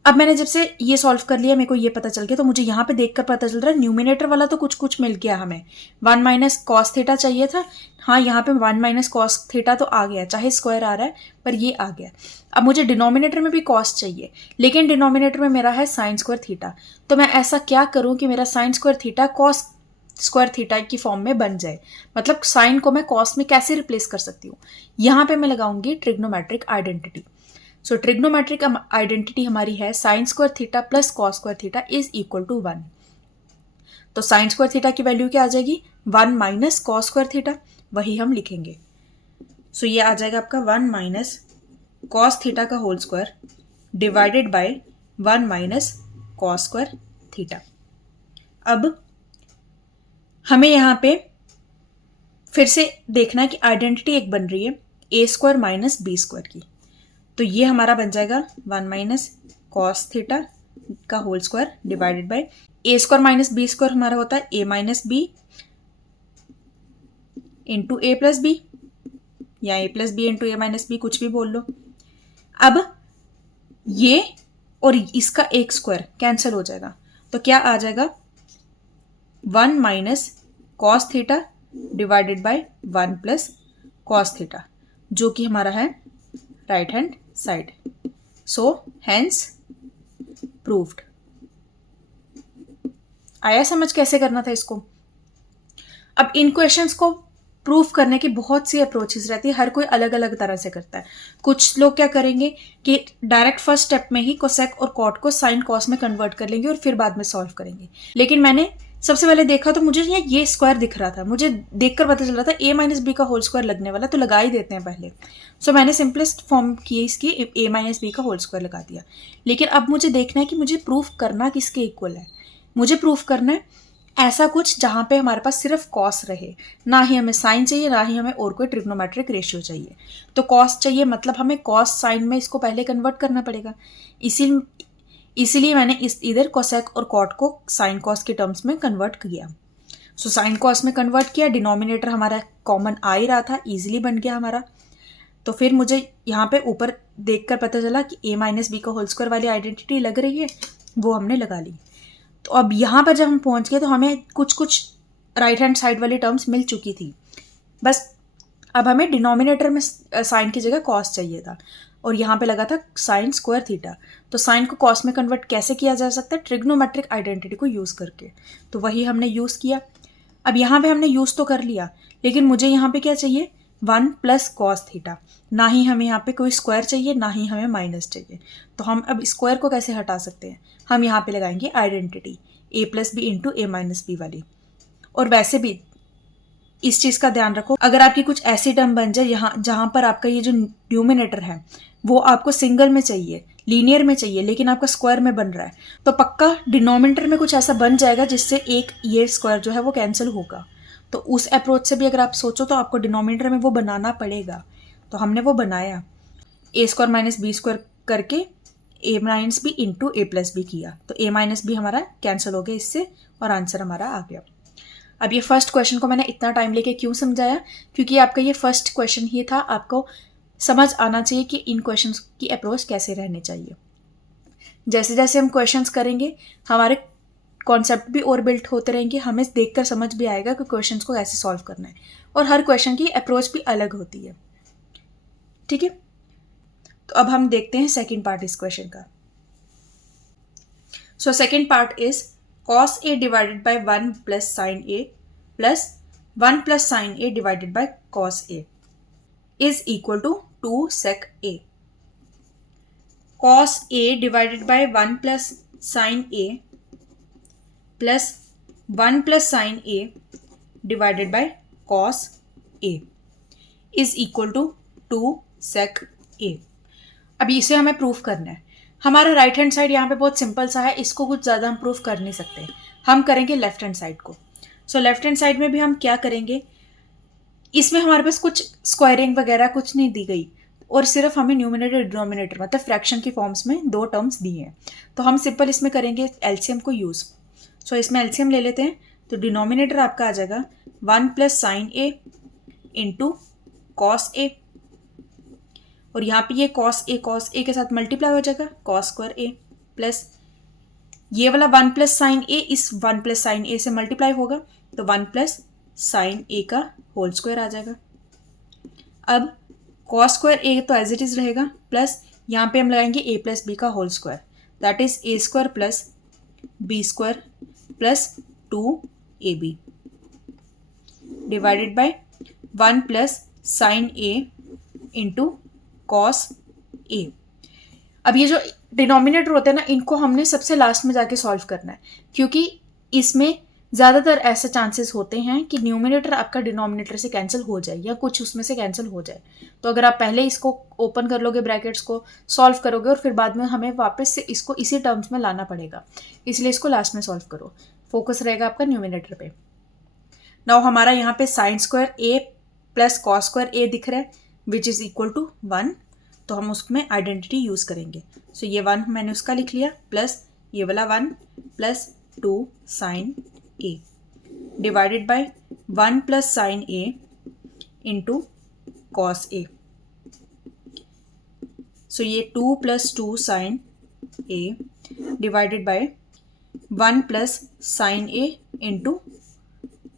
अब मैंने जब से ये सॉल्व कर लिया, मेरे को ये पता चल गया, तो मुझे यहाँ पे देखकर पता चल रहा है न्यूमिनेटर वाला तो कुछ कुछ मिल गया हमें। 1 माइनस कॉस थीटा चाहिए था, हाँ यहाँ पे 1 माइनस कॉस थीटा तो आ गया, चाहे स्क्वायर आ रहा है पर ये आ गया। अब मुझे डिनोमिनेटर में भी कॉस चाहिए, लेकिन डिनोमिनेटर में मेरा है साइन स्क्वायर थीटा। तो मैं ऐसा क्या करूँ कि मेरा sign square theta cos square theta की फॉर्म में बन जाए, मतलब साइन को मैं कॉस में कैसे रिप्लेस कर सकती हूँ। यहाँ पे मैं लगाऊंगी trigonometric identity. So trigonometric identity हमारी है sine square theta plus cos square theta is equal to 1। तो साइन स्क्वायर थीटा की वैल्यू क्या आ जाएगी, 1 माइनस कॉस स्क्वायर थीटा, वही हम लिखेंगे। सो ये आ जाएगा आपका 1 माइनस कॉस थीटा का whole square divided by 1 minus cos square theta. अब हमें यहाँ पे फिर से देखना है कि आइडेंटिटी एक बन रही है a square minus B square की। तो ये हमारा बन जाएगा 1 माइनस कॉस थीटा का whole square divided by a square minus B square हमारा होता है a minus B into A plus B, या a plus B into A minus B, कुछ भी बोल लो। अब ये और इसका एक स्क्वायर कैंसिल हो जाएगा, तो क्या आ जाएगा 1 minus cos theta divided by 1 plus cos theta, जो कि हमारा है right hand side. So hence proved. आया समझ कैसे करना था इसको? अब इन क्वेश्चंस को प्रूफ करने की बहुत सी अप्रोचेस रहती है, हर कोई अलग अलग तरह से करता है। कुछ लोग क्या करेंगे कि डायरेक्ट फर्स्ट स्टेप में ही कोसेक और कॉट को साइन कॉस में कन्वर्ट कर लेंगे और फिर बाद में सॉल्व करेंगे। लेकिन मैंने सबसे पहले देखा तो मुझे ये स्क्वायर दिख रहा था, मुझे देखकर पता चल रहा था a माइनस बी का होल स्क्वायर लगने वाला, तो लगा ही देते हैं पहले। सो मैंने सिंपलेस्ट फॉर्म की इसकी a माइनस बी का होल स्क्वायर लगा दिया। लेकिन अब मुझे देखना है कि मुझे प्रूफ करना किसके इक्वल है। मुझे प्रूफ करना है ऐसा कुछ जहां पे हमारे पास सिर्फ कॉस रहे, ना ही हमें साइन चाहिए, ना ही हमें और कोई ट्रिग्नोमेट्रिक रेशियो चाहिए। तो कॉस चाहिए, मतलब हमें कॉस साइन में इसको पहले कन्वर्ट करना पड़ेगा। इसीलिए मैंने इधर कोसेक और कॉट को साइन कॉस के टर्म्स में कन्वर्ट किया। सो साइन कॉस में कन्वर्ट किया, डिनोमिनेटर हमारा कॉमन आ ही रहा था, ईजिली बन गया हमारा। तो फिर मुझे यहाँ पे ऊपर देखकर पता चला कि a माइनस बी का होल स्क्वायर वाली आइडेंटिटी लग रही है, वो हमने लगा ली। तो अब यहाँ पर जब हम पहुँच गए तो हमें कुछ राइट हैंड साइड वाली टर्म्स मिल चुकी थी, बस अब हमें डिनोमिनेटर में साइन की जगह कॉस चाहिए था, और यहाँ पे लगा था साइन स्क्वायर थीटा। तो साइन को कॉस में कन्वर्ट कैसे किया जा सकता है? ट्रिग्नोमेट्रिक आइडेंटिटी को यूज़ करके। तो वही हमने यूज़ किया। अब यहाँ पे हमने यूज़ तो कर लिया, लेकिन मुझे यहाँ पे क्या चाहिए? 1 प्लस कॉस थीटा। ना ही हमें यहाँ पे कोई स्क्वायर चाहिए, ना ही हमें माइनस चाहिए। तो हम अब स्क्वायर को कैसे हटा सकते हैं? हम यहाँ पे लगाएंगे identity a plus B into A minus B वाली। और वैसे भी इस चीज़ का ध्यान रखो, अगर आपकी कुछ ऐसी टर्म बन जाए यहाँ जहाँ पर आपका ये जो न्यूमिनेटर है वो आपको सिंगल में चाहिए, लीनियर में चाहिए, लेकिन आपका स्क्वायर में बन रहा है, तो पक्का डिनोमिनेटर में कुछ ऐसा बन जाएगा जिससे एक ये स्क्वायर जो है वो कैंसिल होगा। तो उस अप्रोच से भी अगर आप सोचो तो आपको डिनोमिनेटर में वो बनाना पड़ेगा। तो हमने वो बनाया, ए स्क्वायर माइनस बी स्क्वायर करके ए minus B into A plus B किया, तो ए माइनस बी हमारा कैंसिल हो गया इससे, और आंसर हमारा आ गया। अब ये फर्स्ट क्वेश्चन को मैंने इतना टाइम लेके क्यों समझाया? क्योंकि आपका ये फर्स्ट क्वेश्चन ही था, आपको समझ आना चाहिए कि इन क्वेश्चंस की अप्रोच कैसे रहनी चाहिए। जैसे जैसे हम क्वेश्चंस करेंगे हमारे कॉन्सेप्ट भी और बिल्ट होते रहेंगे, हमें देखकर समझ भी आएगा कि क्वेश्चंस को कैसे सॉल्व करना है, और हर क्वेश्चन की अप्रोच भी अलग होती है। ठीक है, तो अब हम देखते हैं सेकेंड पार्ट इस क्वेश्चन का। So second part is cos a divided by 1 plus sin a plus 1 plus sin a divided by cos a is equal to 2 sec a. Cos a divided by 1 plus sin a plus 1 plus sin a divided by cos a is equal to 2 sec a. अब इसे हमें proof करना है। हमारा right hand side यहाँ पे बहुत simple सा है, इसको कुछ ज़्यादा हम प्रूफ कर नहीं सकते, हम करेंगे लेफ्ट हैंड साइड को। सो लेफ्ट हैंड साइड में भी हम क्या करेंगे, इसमें हमारे पास कुछ स्क्वायरिंग वगैरह कुछ नहीं दी गई, और सिर्फ हमें न्यूमिनेटर डिनोमिनेटर मतलब फ्रैक्शन की फॉर्म्स में दो टर्म्स दी हैं। तो हम सिंपल इसमें करेंगे एलसीएम को यूज़। सो इसमें एलसीएम ले लेते हैं, तो डिनोमिनेटर आपका आ जाएगा 1 प्लस साइन ए इंटू कॉस ए, और यहाँ पे ये कॉस ए के साथ मल्टीप्लाई हो जाएगा कॉस स्क्वायर ए, प्लस ये वाला 1 प्लस साइन ए इस 1 प्लस साइन ए से मल्टीप्लाई होगा, तो 1 प्लस साइन ए का होल स्क्वायर आ जाएगा। अब कॉस स्क्वायर ए तो एज इट इज रहेगा, प्लस यहाँ पे हम लगाएंगे ए प्लस बी का whole square, that is A square plus B square plus 2ab divided by 1 plus sign A into cos ए। अब ये जो डिनोमिनेटर होते हैं ना, इनको हमने सबसे लास्ट में जाके सॉल्व करना है, क्योंकि इसमें ज़्यादातर ऐसे चांसेस होते हैं कि न्यूमिनेटर आपका डिनोमिनेटर से कैंसिल हो जाए या कुछ उसमें से कैंसिल हो जाए। तो अगर आप पहले इसको ओपन कर लोगे, ब्रैकेट्स को सॉल्व करोगे, और फिर बाद में हमें वापस से इसको इसी टर्म्स में लाना पड़ेगा, इसलिए इसको लास्ट में सॉल्व करो। फोकस रहेगा आपका न्यूमिनेटर पे। नाउ हमारा यहाँ पे साइन स्क्वायर ए प्लस कॉस स्क्वायर ए दिख रहा है, विच इज़ इक्वल टू 1, तो हम उसमें आइडेंटिटी यूज़ करेंगे। सो ये 1 मैंने उसका लिख लिया, प्लस ये वाला 1 plus 2 sine A divided by 1 plus sign A into cos A. So ये 2 plus 2 sine A divided by 1 plus sign A into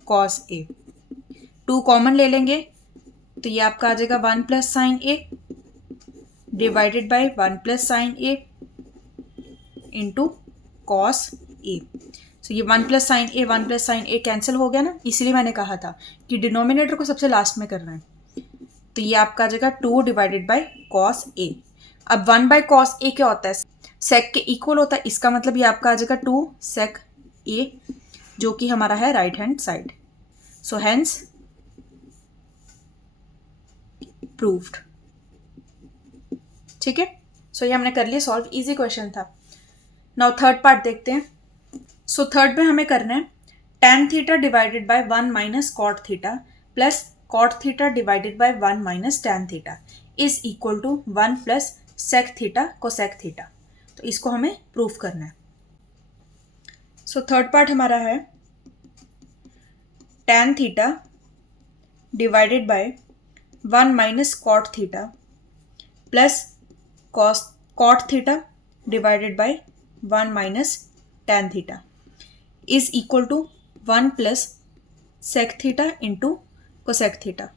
cos A. 2 common ले लेंगे तो ये आपका आ जाएगा 1 plus sign A divided by 1 plus sign A into cos A. So ये 1 plus sign ए cancel हो गया ना, इसलिए मैंने कहा था कि डिनोमिनेटर को सबसे लास्ट में करना है। तो ये आपका आ जाएगा 2 डिवाइडेड बाय कॉस ए। अब 1 बाय कॉस ए क्या होता है, सेक के इक्वल होता है, इसका मतलब ये आपका आ जाएगा 2 सेक ए, जो कि हमारा है right hand side. So hence proved. ठीक है, सो ये हमने कर लिया सॉल्व, इजी क्वेश्चन था। नाउ थर्ड पार्ट देखते हैं। सो थर्ड में हमें करना है tan theta divided by 1 minus cot theta plus cot theta divided by 1 minus tan theta is equal to 1 plus sec theta cosec theta. तो इसको हमें प्रूफ करना है। सो थर्ड पार्ट हमारा है tan theta divided by 1 minus cot theta plus cot theta divided by 1 minus tan theta is equal to 1 plus sec theta into cosec theta.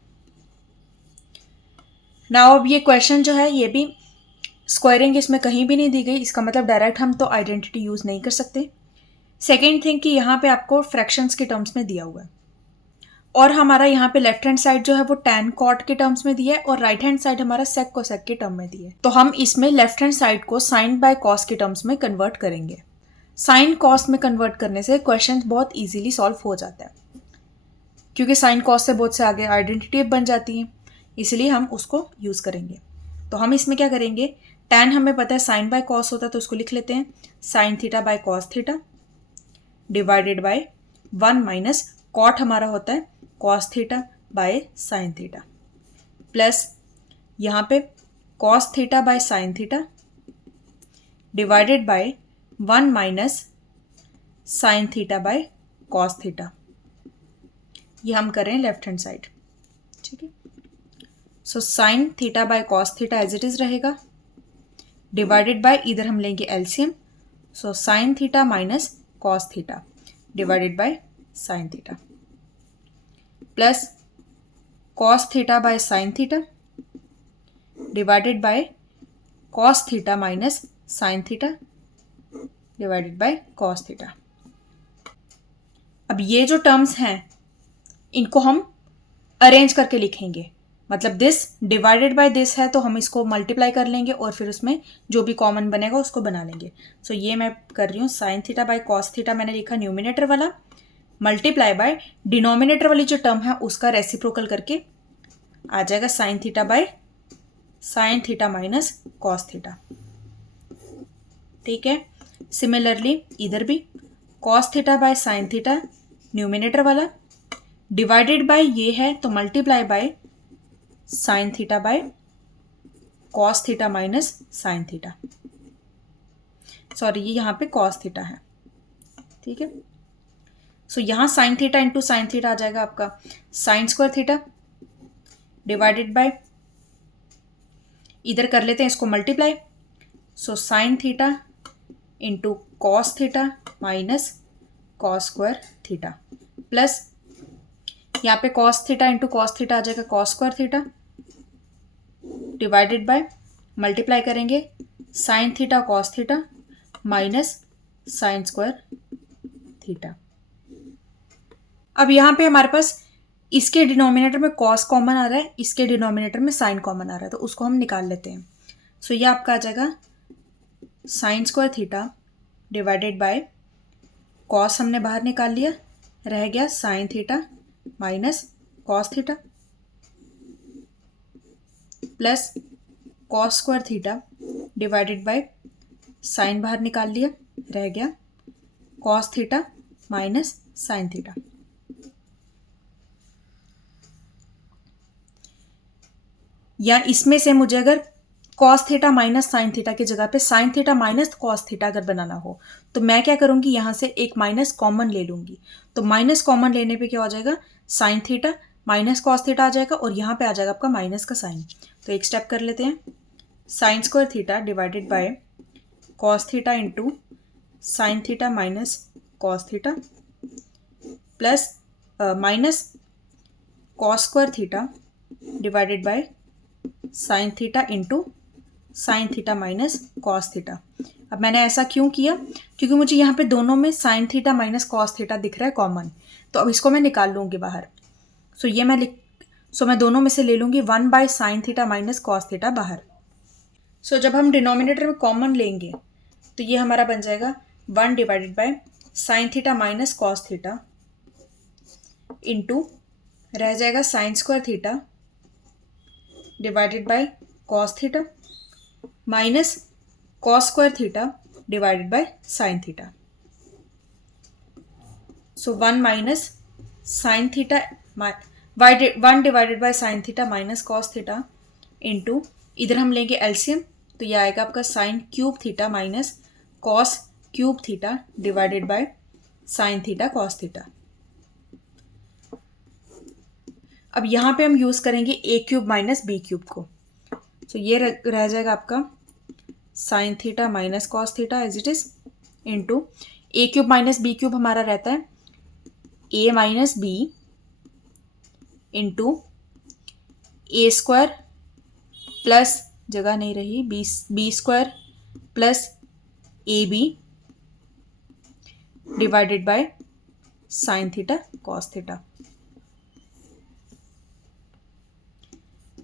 Now अब ये question जो है ये भी स्क्वायरिंग इसमें कहीं भी नहीं दी गई, इसका मतलब डायरेक्ट हम तो आइडेंटिटी यूज़ नहीं कर सकते। सेकेंड थिंग कि यहाँ पे आपको फ्रैक्शंस के टर्म्स में दिया हुआ है और हमारा यहाँ पे लेफ्ट हैंड साइड जो है वो tan कॉट के टर्म्स में दिया है और राइट हैंड साइड हमारा सेक कोसेक के टर्म में दिया है। तो हम इसमें लेफ्ट हैंड साइड को साइन बाय कॉस के टर्म्स में कन्वर्ट करेंगे। साइन कॉस में कन्वर्ट करने से क्वेश्चन बहुत इजीली सॉल्व हो जाता है, क्योंकि साइन कॉस से बहुत से आगे आइडेंटिटी बन जाती हैं, इसलिए हम उसको यूज़ करेंगे। तो हम इसमें क्या करेंगे, टैन हमें पता है साइन बाय कॉस होता है, तो उसको लिख लेते हैं sine theta by cos theta divided by 1 minus cot हमारा होता है cos theta by sine theta plus यहाँ पे cos theta by sine theta divided by 1 minus sine theta by cos theta. ये हम करें लेफ्ट हैंड साइड। ठीक है, so sine theta by cos theta as it is रहेगा divided by, इधर हम लेंगे LCM, so sine theta minus cos theta divided by sine theta plus cos theta by sine theta divided by cos theta minus sine theta divided by cos theta. अब ये जो terms हैं इनको हम arrange करके लिखेंगे, मतलब दिस डिवाइडेड बाय दिस है तो हम इसको मल्टीप्लाई कर लेंगे और फिर उसमें जो भी कॉमन बनेगा उसको बना लेंगे। सो ये मैं कर रही हूँ sine theta by cos theta मैंने लिखा न्यूमिनेटर वाला, मल्टीप्लाई बाय डिनोमिनेटर वाली जो टर्म है उसका रेसिप्रोकल करके आ जाएगा sine theta by sine theta minus cos theta. ठीक है, सिमिलरली इधर भी cos theta by sine theta numerator वाला डिवाइडेड बाय ये है तो multiply by sine theta by cos theta minus sine theta, sorry ये यहाँ पे कॉस थीटा है। ठीक है, सो यहाँ sine theta into sine theta आ जाएगा आपका sine square theta divided by, इधर कर लेते हैं इसको multiply, so sine theta into cos theta minus cos square theta plus यहाँ पे cos theta into cos theta आ जाएगा cos square theta divided by, multiply करेंगे sine theta cos theta minus sign square theta. अब यहाँ पे हमारे पास इसके डिनोमिनेटर में कॉस कॉमन आ रहा है, इसके डिनोमिनेटर में साइन कॉमन आ रहा है, तो उसको हम निकाल लेते हैं। सो ये आपका आ जाएगा sine square theta divided by cos हमने बाहर निकाल लिया, रह गया sign theta minus cos theta plus cos square theta divided by sign बाहर निकाल लिया, रह गया cos theta minus sine theta. या इसमें से मुझे अगर cos theta minus sine theta की जगह पे sign theta minus cos theta अगर बनाना हो तो मैं क्या करूंगी, यहाँ से एक माइनस कॉमन ले लूंगी। तो माइनस कॉमन लेने पे क्या हो जाएगा, sine theta minus cos theta आ जाएगा और यहाँ पे आ जाएगा आपका माइनस का साइन। तो एक स्टेप कर लेते हैं, sin square theta divided by cos theta into sine theta minus cos theta plus minus cos square theta divided by sine theta into sine theta minus cos theta. अब मैंने ऐसा क्यों किया, क्योंकि मुझे यहाँ पे दोनों में sign theta minus cos theta दिख रहा है कॉमन, तो अब इसको मैं निकाल लूँगी बाहर। सो मैं दोनों में से ले लूँगी 1 by sine theta minus cos theta बाहर। सो जब हम डिनोमिनेटर में कॉमन लेंगे तो ये हमारा बन जाएगा 1 divided by sine theta minus cos theta into रह जाएगा sine square theta divided by cos theta minus cos square theta divided by sine theta. So 1 minus sine theta 1 divided by sine theta minus cos theta into इधर हम लेंगे LCM, तो ये आएगा आपका sign cube theta minus cos cube theta divided by sine theta cos theta. अब यहाँ पे हम यूज़ करेंगे ए क्यूब माइनस बी क्यूब को, तो ये रह जाएगा आपका sine theta minus cos theta as it is into A cube minus B cube हमारा रहता है A minus B into A square plus जगह नहीं रही B square plus A B divided by sine theta cos theta.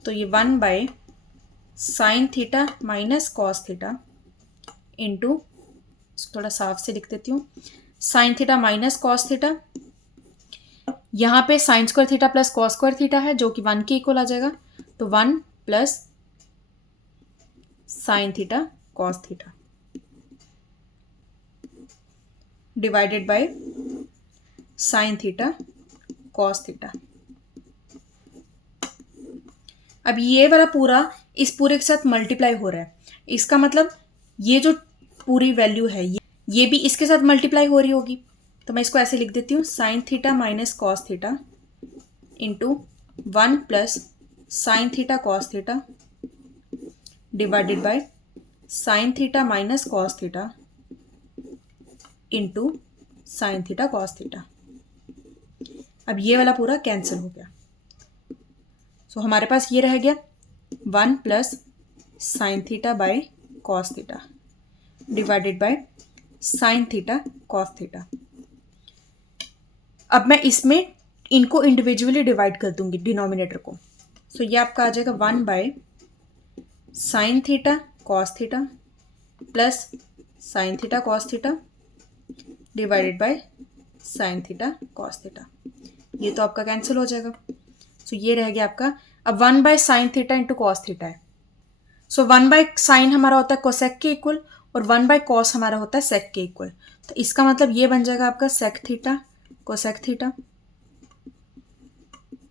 तो ये 1 by sine theta minus cos theta into थोड़ा साफ से लिख देती हूँ sine theta minus cos theta, यहाँ पे sign square theta plus cos square theta है जो कि 1 के इक्वल आ जाएगा, तो 1 plus sin theta cos theta divided by sine theta cos theta. अब ये वाला पूरा इस पूरे के साथ मल्टीप्लाई हो रहा है, इसका मतलब ये जो पूरी वैल्यू है ये भी इसके साथ मल्टीप्लाई हो रही होगी, तो मैं इसको ऐसे लिख देती हूँ sine theta minus cos theta into 1 plus sin theta cos theta divided by sine theta minus cos theta into sine theta cos theta. अब ये वाला पूरा कैंसिल हो गया, सो हमारे पास ये रह गया 1 plus sin theta by cos theta divided by sine theta cos theta. अब मैं इसमें इनको इंडिविजुअली डिवाइड कर दूंगी डिनोमिनेटर को, सो ये आपका आ जाएगा 1 by sine theta cos theta plus sin theta cos theta divided by sine theta cos theta. ये तो आपका कैंसिल हो जाएगा, सो ये रह गया आपका। अब 1 by sine theta into cos theta है, सो 1 बाय साइन हमारा होता है कोसेक के इक्वल और 1 बाय कॉस हमारा होता है सेक के इक्वल, तो इसका मतलब ये बन जाएगा आपका sec theta cosec theta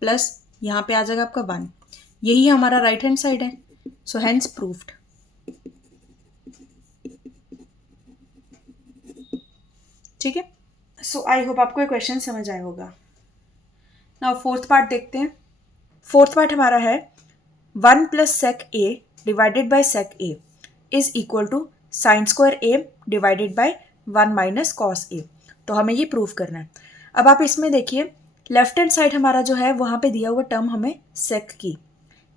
plus यहाँ पे आ जाएगा आपका 1, यही हमारा राइट हैंड साइड है, सो हैंस प्रूव्ड। ठीक है, सो आई होप आपको ये क्वेश्चन समझ आया होगा। नाउ फोर्थ पार्ट देखते हैं। फोर्थ पार्ट हमारा है 1 plus sec A divided by sec A is equal to sign square A divided by 1 minus cos A, तो हमें ये प्रूव करना है। अब आप इसमें देखिए लेफ्ट हैंड साइड हमारा जो है वहाँ पे दिया हुआ टर्म हमें सेक की,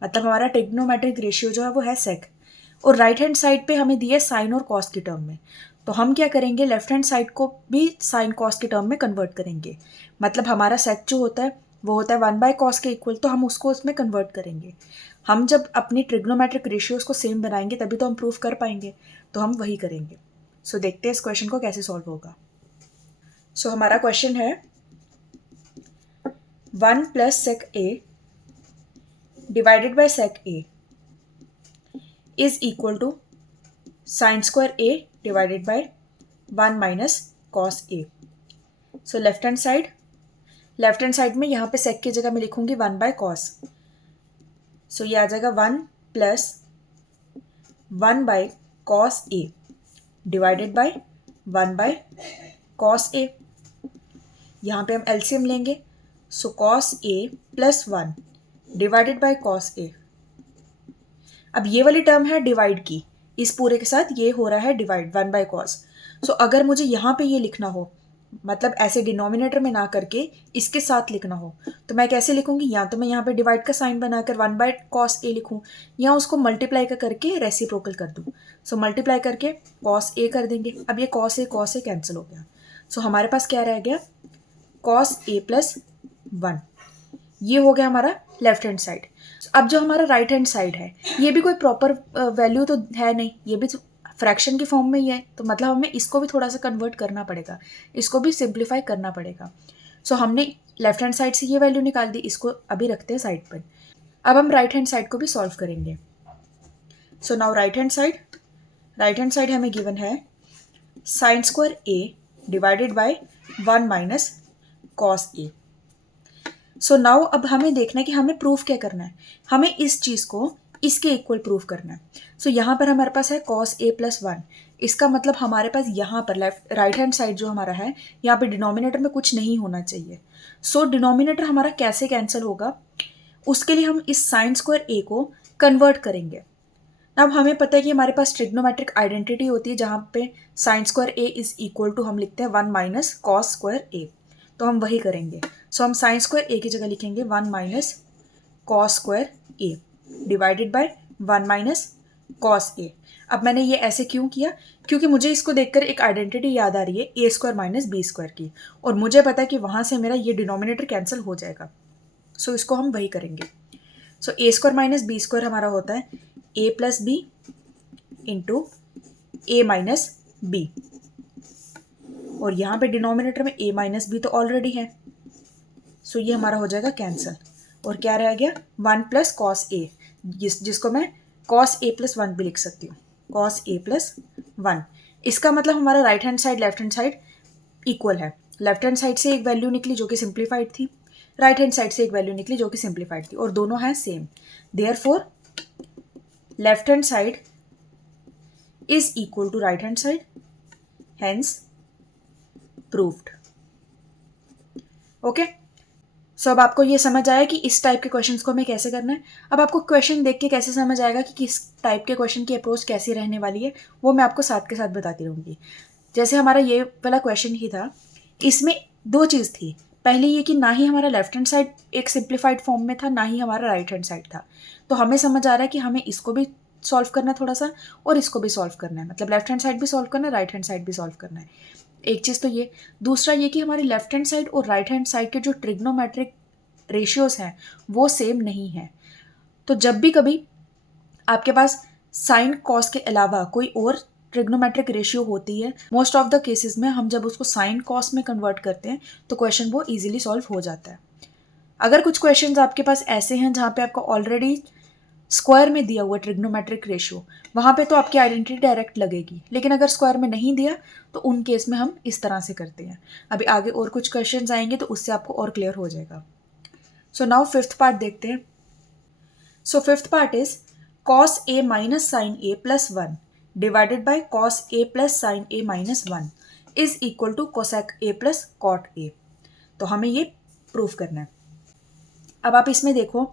मतलब हमारा ट्रिग्नोमेट्रिक रेशियो जो है वो है सेक, और राइट हैंड साइड पे हमें दिया साइन और कॉस की टर्म में, तो हम क्या करेंगे लेफ्ट हैंड साइड को भी साइन कॉस की टर्म में कन्वर्ट करेंगे, मतलब हमारा सेक जो होता है वो होता है 1 बाय कॉस के इक्वल, तो हम उसको उसमें कन्वर्ट करेंगे। हम जब अपनी ट्रिग्नोमेट्रिक रेशियोज को सेम बनाएंगे तभी तो हम प्रूफ कर पाएंगे, तो हम वही करेंगे। सो देखते हैं इस क्वेश्चन को कैसे सॉल्व होगा। सो हमारा क्वेश्चन है 1 plus sec A divided by sec A is equal to sign square A divided by 1 minus cos A. So left hand side में यहाँ पे सेक की जगह मैं लिखूंगी 1 बाय कॉस, सो ये आ जाएगा 1 plus 1 by cos A divided by 1 by cos A. यहाँ पे हम एलसीएम लेंगे, so cos A plus 1 divided by cos ए। अब ये वाली टर्म है डिवाइड की, इस पूरे के साथ ये हो रहा है डिवाइड 1/cos। सो अगर मुझे यहाँ पे ये लिखना हो, मतलब ऐसे डिनोमिनेटर में ना करके इसके साथ लिखना हो, तो मैं कैसे लिखूंगी? या तो मैं यहाँ पे डिवाइड का साइन बनाकर 1/cos a लिखूँ, या उसको मल्टीप्लाई का करके रेसिप्रोकल कर दूँ। सो मल्टीप्लाई करके cos a कर देंगे। अब ये cos a कैंसिल हो गया। सो हमारे पास क्या रह गया? cos a + 1। ये हो गया हमारा लेफ्ट हैंड साइड। अब जो हमारा राइट हैंड साइड है, ये भी कोई प्रॉपर वैल्यू तो है नहीं, ये भी फ्रैक्शन की फॉर्म में ही है, तो मतलब हमें इसको भी थोड़ा सा कन्वर्ट करना पड़ेगा, इसको भी सिंप्लीफाई करना पड़ेगा। सो हमने लेफ्ट हैंड साइड से ये वैल्यू निकाल दी, इसको अभी रखते हैं साइड पर। अब हम राइट हैंड साइड को भी सॉल्व करेंगे। So now right hand side हमें गिवन है sin² a divided by 1 - cos a। So now अब हमें देखना है कि हमें प्रूफ क्या करना है। हमें इस चीज़ को इसके इक्वल प्रूफ करना है। सो यहाँ पर हमारे पास है cos a + 1। इसका मतलब हमारे पास यहाँ पर राइट हैंड साइड जो हमारा है, यहाँ पे डिनोमिनेटर में कुछ नहीं होना चाहिए। सो डिनोमिनेटर हमारा कैसे कैंसिल होगा, उसके लिए हम इस sin² a को कन्वर्ट करेंगे। अब हमें पता है कि हमारे पास ट्रिग्नोमेट्रिक आइडेंटिटी होती है, जहाँ पे sin² a is equal to हम लिखते हैं 1 - cos² a। तो हम वही करेंगे। सो हम sin² a की जगह लिखेंगे 1 - cos² a divided by 1 - cos a। अब मैंने ये ऐसे क्यों किया? क्योंकि मुझे इसको देखकर एक आइडेंटिटी याद आ रही है a² - b² की, और मुझे पता है कि वहाँ से मेरा ये डिनोमिनेटर कैंसिल हो जाएगा। सो इसको हम वही करेंगे। सो a² - b² हमारा होता है a + b into a - b, और यहाँ पे डिनोमिनेटर में a - b तो ऑलरेडी है। सो ये हमारा हो जाएगा कैंसिल, और क्या रह गया? 1 + cos a, जिसको मैं cos a + 1 भी लिख सकती हूँ, cos a + 1। इसका मतलब हमारा right hand side left hand side equal है। लेफ्ट हैंड साइड से एक वैल्यू निकली जो कि सिंप्लीफाइड थी, राइट हैंड साइड से एक वैल्यू निकली जो कि सिंप्लीफाइड थी, और दोनों हैं same. Therefore left hand side is equal to right hand side, hence proved. Okay, so अब आपको ये समझ आया कि इस टाइप के क्वेश्चंस को हमें कैसे करना है। अब आपको क्वेश्चन देख के कैसे समझ आएगा कि किस टाइप के क्वेश्चन की अप्रोच कैसी रहने वाली है, वो मैं आपको साथ के साथ बताती रहूँगी। जैसे हमारा ये वाला क्वेश्चन ही था, इसमें दो चीज़ थी। पहली ये कि ना ही हमारा लेफ्ट हैंड साइड एक सिंप्लीफाइड फॉर्म में था, ना ही हमारा राइट हैंड साइड था। तो हमें समझ आ रहा है कि हमें इसको भी सॉल्व करना है थोड़ा सा, और इसको भी सॉल्व करना है, मतलब लेफ्ट हैंड साइड भी सॉल्व करना है, राइट हैंड साइड भी सॉल्व करना है। एक चीज़ तो ये। दूसरा ये कि हमारे लेफ्ट हैंड साइड और राइट हैंड साइड के जो ट्रिग्नोमेट्रिक रेशियोज हैं वो सेम नहीं है। तो जब भी कभी आपके पास साइन कॉस के अलावा कोई और ट्रिग्नोमेट्रिक रेशियो होती है, मोस्ट ऑफ द केसेस में हम जब उसको साइन कॉस में कन्वर्ट करते हैं तो क्वेश्चन वो इजीली सॉल्व हो जाता है। अगर कुछ क्वेश्चंस आपके पास ऐसे हैं जहाँ पे आपको ऑलरेडी स्क्वायर में दिया हुआ ट्रिग्नोमेट्रिक रेशियो, वहाँ पे तो आपकी आइडेंटिटी डायरेक्ट लगेगी, लेकिन अगर स्क्वायर में नहीं दिया तो उन केस में हम इस तरह से करते हैं। अभी आगे और कुछ क्वेश्चंस आएंगे तो उससे आपको और क्लियर हो जाएगा। सो नाउ फिफ्थ पार्ट देखते हैं। So fifth part is cos a - sin a + 1 divided by cos a + sin a - 1 is equal to cosec a + cot a। तो हमें ये प्रूफ करना है। अब आप इसमें देखो,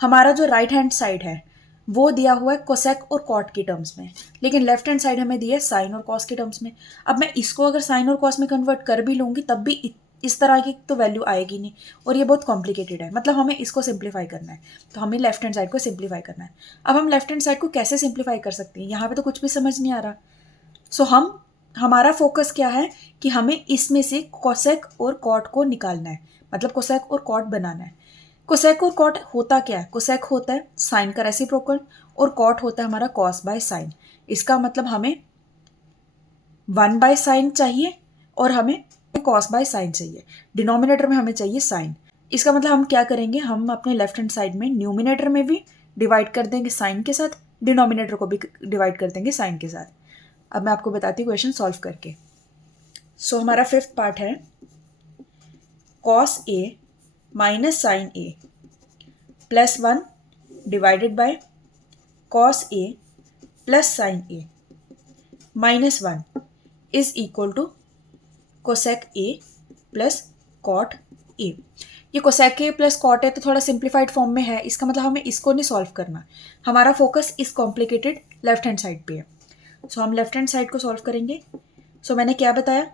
हमारा जो राइट हैंड साइड है वो दिया हुआ है कोसेक और कॉट की टर्म्स में, लेकिन लेफ्ट हैंड साइड हमें दिया है साइन और कॉस के टर्म्स में। अब मैं इसको अगर साइन और कॉस में कन्वर्ट कर भी लूँगी तब भी इस तरह की तो वैल्यू आएगी नहीं, और ये बहुत कॉम्प्लिकेटेड है। मतलब हमें इसको सिंप्लीफाई करना है, तो हमें लेफ्ट हैंड साइड को सिंप्लीफाई करना है। अब हम लेफ्ट हैंड साइड को कैसे सिंप्लीफाई कर सकते हैं, यहाँ पे तो कुछ भी समझ नहीं आ रहा। सो हमारा फोकस क्या है कि हमें इसमें से कोसेक और कॉट को निकालना है, मतलब कोसेक और कॉट बनाना है। कोसेक और कॉट होता क्या है? कोसेक होता है साइन का रेसिप्रोकल, और कॉट होता है हमारा कॉस बाय साइन। इसका मतलब हमें 1/sin चाहिए और हमें कॉस बाय साइन चाहिए। डिनोमिनेटर में हमें चाहिए साइन। इसका मतलब हम क्या करेंगे, हम अपने लेफ्ट हैंड साइड में न्यूमिनेटर में भी डिवाइड कर देंगे साइन के साथ, डिनोमिनेटर को भी डिवाइड कर देंगे साइन के साथ। अब मैं आपको बताती हूँ क्वेश्चन सॉल्व करके। सो हमारा फिफ्थ पार्ट है cos a - sin a + 1 divided by cos a + sin a - 1 is equal to cosec a + cot a। ये cosec a + cot a तो थोड़ा सिंप्लीफाइड फॉर्म में है, इसका मतलब हमें इसको नहीं सॉल्व करना। हमारा फोकस इस कॉम्प्लिकेटेड लेफ्ट हैंड साइड पे है। सो हम लेफ्ट हैंड साइड को सॉल्व करेंगे। सो मैंने क्या बताया,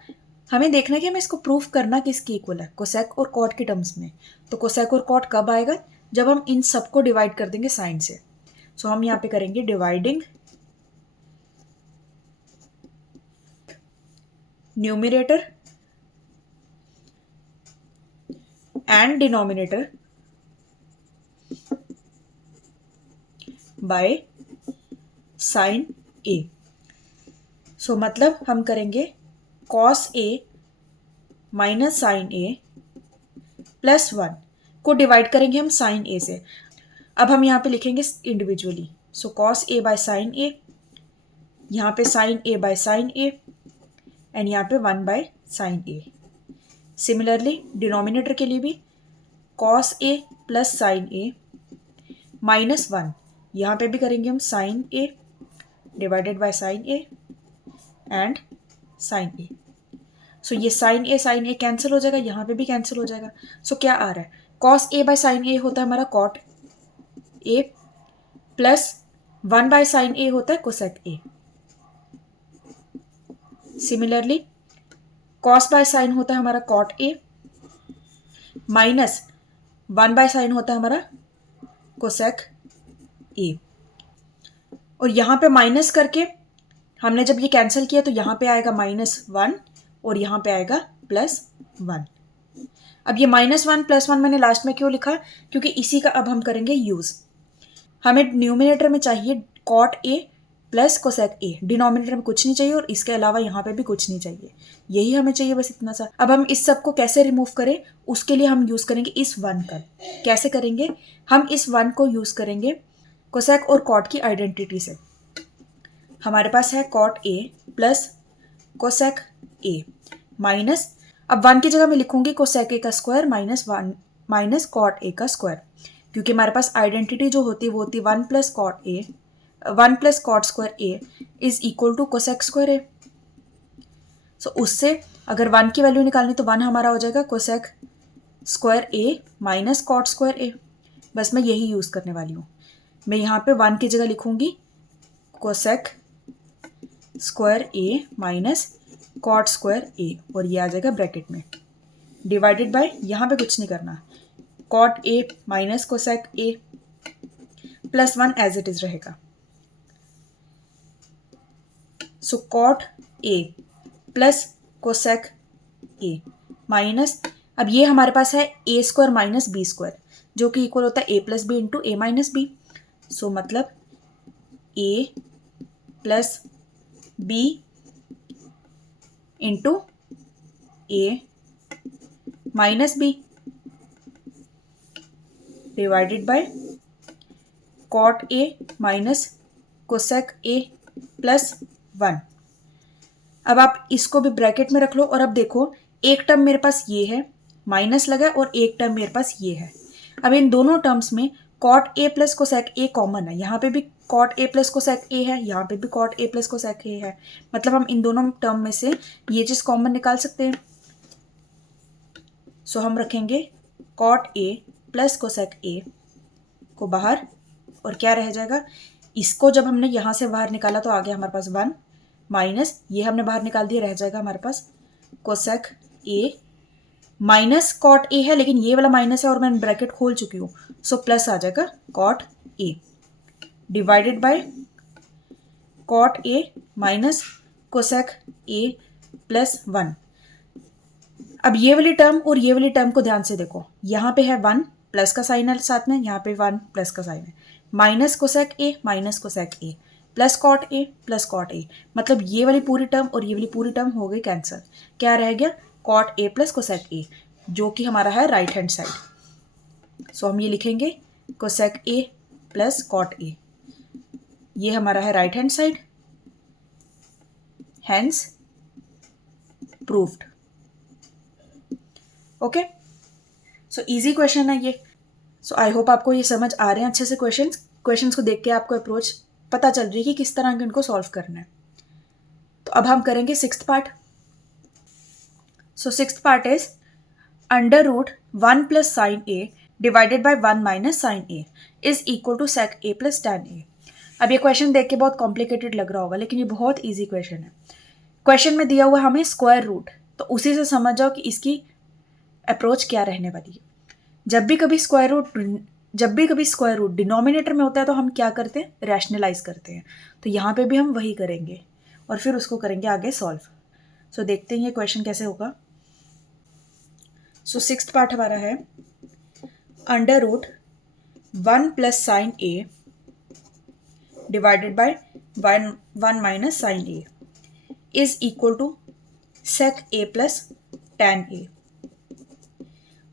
हमें देखना है कि हमें इसको प्रूफ करना किसके इक्वल है, कोसेक और कॉट के टर्म्स में। तो कोसेक और कॉट कब आएगा, जब हम इन सबको डिवाइड कर देंगे साइन से। सो हम यहाँ पे करेंगे dividing numerator and denominator by sign A. So मतलब हम करेंगे cos A minus sign A plus 1 को डिवाइड करेंगे हम साइन ए से। अब हम यहाँ पे लिखेंगे individually. So cos A by sign A, यहाँ पे sine A by sign A and यहाँ पे 1 by sign A. Similarly denominator के लिए भी cos A plus sign A minus 1, यहाँ पे भी करेंगे हम sine A divided by sign A and sine A. So ये साइन ए कैंसिल हो जाएगा, यहाँ पे भी कैंसिल हो जाएगा। सो क्या आ रहा है, cos A by sign A होता है हमारा cot A plus 1 by sign A होता है cosec A. Similarly cos by sine होता है हमारा cot A minus 1 by sine होता है हमारा कोसेक ए। और यहाँ पे माइनस करके हमने जब ये कैंसिल किया तो यहाँ पे आएगा -1 और यहाँ पे आएगा +1। अब ये -1 +1 मैंने लास्ट में क्यों लिखा, क्योंकि इसी का अब हम करेंगे यूज़। हमें न्यूमिनेटर में चाहिए cot A plus cosec A, denominator में कुछ नहीं चाहिए और इसके अलावा यहाँ पे भी कुछ नहीं चाहिए, यही हमें चाहिए बस इतना सा। अब हम इस सब को कैसे रिमूव करें, उसके लिए हम यूज़ करेंगे इस 1 का। कैसे करेंगे, हम इस 1 को यूज़ करेंगे कोसेक और कॉट की आइडेंटिटी से। हमारे पास है cot A plus cosec A minus, अब 1 की जगह मैं लिखूंगी कोसेक ए का स्क्वायर -1 माइनस कॉट ए का स्क्वायर, क्योंकि हमारे पास आइडेंटिटी जो होती है वो होती है 1 plus cot square A is equal to cosec square A. So उससे अगर 1 की वैल्यू निकालनी तो 1 हमारा हो जाएगा कोसेक स्क्वायर ए माइनस कॉट स्क्वायर ए। बस मैं यही यूज़ करने वाली हूँ। मैं यहाँ पे 1 की जगह लिखूंगी cosec square A minus cot square a और ये आ जाएगा ब्रैकेट में डिवाइडेड बाय, यहाँ पे कुछ नहीं करना, cot A minus cosec A plus 1 as it is रहेगा। So cot A plus cosec A minus, अब ये हमारे पास है A square minus B square जो कि इक्वल होता है A plus B into A minus B. So मतलब A plus B into A minus B divided by cot A minus cosec A plus 1। अब आप इसको भी ब्रैकेट में रख लो और अब देखो एक टर्म मेरे पास ये है माइनस लगा और एक टर्म मेरे पास ये है। अब इन दोनों टर्म्स में cot A plus cosec A common है, यहाँ पे भी cot A plus cosec A है, यहाँ पे भी cot A plus cosec A है, मतलब हम इन दोनों टर्म में से ये चीज़ कॉमन निकाल सकते हैं। सो हम रखेंगे cot A plus cosec A को बाहर और क्या रह जाएगा, इसको जब हमने यहाँ से बाहर निकाला तो आ गया हमारे पास 1 माइनस ये हमने बाहर निकाल दिया, रह जाएगा हमारे पास cosec A minus cot A है, लेकिन ये वाला माइनस है और मैं ब्रैकेट खोल चुकी हूँ। सो प्लस आ जाएगा cot A divided by cot A minus cosec A plus 1। अब ये वाली टर्म और ये वाली टर्म को ध्यान से देखो, यहाँ पे है 1 प्लस का साइन है साथ में, यहाँ पे 1 प्लस का साइन है, minus cosec A plus cot ए, मतलब ये वाली पूरी टर्म और ये वाली पूरी टर्म हो गई कैंसिल। क्या रह गया, cot A plus cosec A जो कि हमारा है राइट हैंड साइड। सो हम ये लिखेंगे cosec A plus cot A, ये हमारा है right hand side, hence proved. Okay, so easy question है ये। सो आई होप आपको ये समझ आ रहे हैं अच्छे से क्वेश्चंस को देख के आपको अप्रोच पता चल रही है कि किस तरह के इनको सॉल्व करना है। तो अब हम करेंगे 6th part. So 6th part is √1 plus sign A divided by 1 minus sign A is equal to sec A plus tan A. अब ये क्वेश्चन देख के बहुत कॉम्प्लिकेटेड लग रहा होगा, लेकिन ये बहुत ईजी क्वेश्चन है। क्वेश्चन में दिया हुआ हमें स्क्वायर रूट, तो उसी से समझ जाओ कि इसकी अप्रोच क्या रहने वाली है। जब भी कभी स्क्वायर रूट डिनोमिनेटर में होता है तो हम क्या करते हैं, रैशनलाइज करते हैं। तो यहाँ पे भी हम वही करेंगे और फिर उसको करेंगे आगे सॉल्व। सो देखते हैं ये क्वेश्चन कैसे होगा। सो 6th पार्ट हमारा है under root 1 plus sign A divided by 1 minus sign A is equal to sec A plus tan A.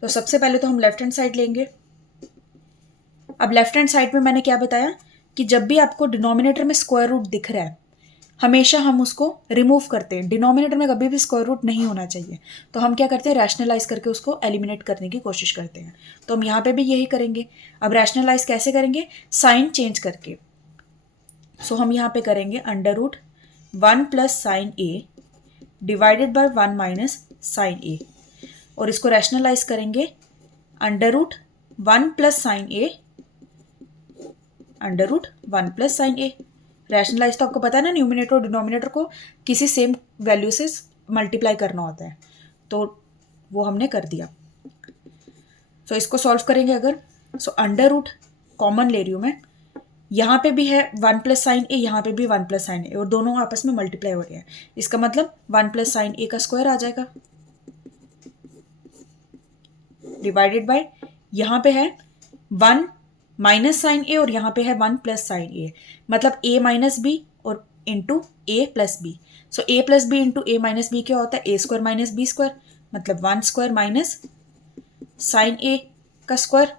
तो सबसे पहले तो हम लेफ्ट हैंड साइड लेंगे। अब लेफ्ट हैंड साइड में मैंने क्या बताया कि जब भी आपको डिनोमिनेटर में स्क्वायर रूट दिख रहा है हमेशा हम उसको रिमूव करते हैं। डिनोमिनेटर में कभी भी स्क्वायर रूट नहीं होना चाहिए, तो हम क्या करते हैं, रैशनलाइज करके उसको एलिमिनेट करने की कोशिश करते हैं। तो हम यहाँ पे भी यही करेंगे। अब रैशनलाइज कैसे करेंगे, साइन चेंज करके। सो हम यहाँ पे करेंगे under root 1 plus sign A divided by 1 minus sign A, और इसको रैशनलाइज करेंगे under root 1 plus sign A under root 1 plus sign A. Rationalise तो आपको पता है ना, न्यूमिनेटर और डिनोमिनेटर को किसी सेम वैल्यू से मल्टीप्लाई करना होता है, तो वो हमने कर दिया। सो इसको सॉल्व करेंगे अगर, सो अंडर रूट कॉमन ले रही हूँ मैं, यहाँ पे भी है 1 प्लस साइन ए, यहाँ पे भी 1 प्लस साइन ए, और दोनों आपस में मल्टीप्लाई हो रहे हैं। इसका मतलब 1 प्लस साइन ए का स्क्वायर आ जाएगा डिवाइडेड बाय, यहाँ पे है 1 माइनस साइन ए और यहाँ पे है 1 प्लस साइन ए, मतलब a माइनस बी और into A plus B. So a plus B into A minus B क्या होता है, A square minus B square, मतलब 1 स्क्वायर माइनस साइन ए का स्क्वायर।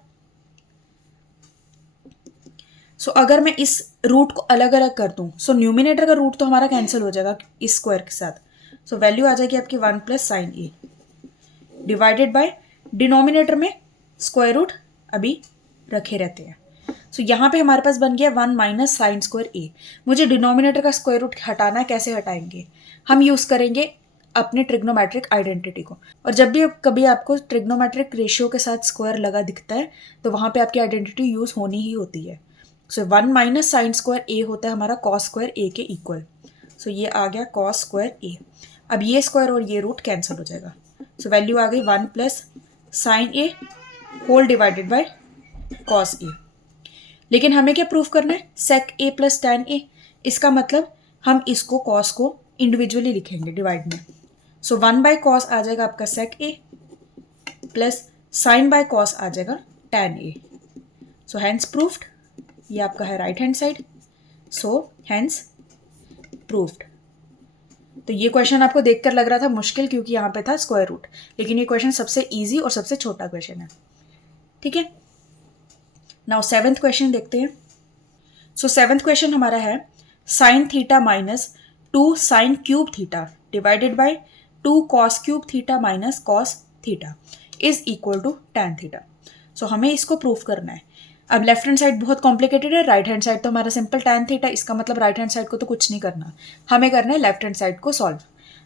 सो अगर मैं इस रूट को अलग अलग कर दूं, सो न्यूमिनेटर का रूट तो हमारा कैंसिल हो जाएगा इस स्क्वायर के साथ। सो वैल्यू आ जाएगी आपकी 1 प्लस साइन ए डिवाइडेड बाय, डिनोमिनेटर में स्क्वायर रूट अभी रखे रहते हैं। सो यहाँ पे हमारे पास बन गया 1 माइनस साइन स्क्वायर ए। मुझे डिनोमिनेटर का स्क्वायर रूट हटाना है, कैसे हटाएंगे, हम यूज़ करेंगे अपने ट्रिग्नोमेट्रिक आइडेंटिटी को। और जब भी कभी आपको ट्रिग्नोमेट्रिक रेशियो के साथ स्क्वायर लगा दिखता है तो वहाँ पे आपकी आइडेंटिटी यूज़ होनी ही होती है। So 1 minus sign square A होता है हमारा कॉस स्क्वायर ए के इक्वल। सो ये आ गया कॉस स्क्वायर ए। अब ये स्क्वायर और ये रूट कैंसिल हो जाएगा। सो वैल्यू आ गई 1 plus sign A whole divided by cos A. लेकिन हमें क्या प्रूफ करना है, सेक ए प्लस टैन ए। इसका मतलब हम इसको कॉस को इंडिविजुअली लिखेंगे डिवाइड में। सो 1 बाय कॉस आ जाएगा आपका sec A plus sine by cos आ जाएगा tan A. So hence proved, ये आपका है right hand side. So hence proved. तो ये क्वेश्चन आपको देखकर लग रहा था मुश्किल क्योंकि यहाँ पे था स्क्वायर रूट, लेकिन ये क्वेश्चन सबसे इजी और सबसे छोटा क्वेश्चन है। ठीक है, नाउ 7th क्वेश्चन देखते हैं। सो 7th क्वेश्चन हमारा है sine theta minus 2 sine cube theta divided by 2 cos cube theta minus cos theta is equal to tan theta. So हमें इसको प्रूफ करना है। अब लेफ्ट हैंड साइड बहुत कॉम्प्लिकेटेड है, राइट हैंड साइड तो हमारा सिंपल टैन थीटा। इसका मतलब राइट हैंड साइड को तो कुछ नहीं करना, हमें करना है लेफ्ट हैंड साइड को सॉल्व।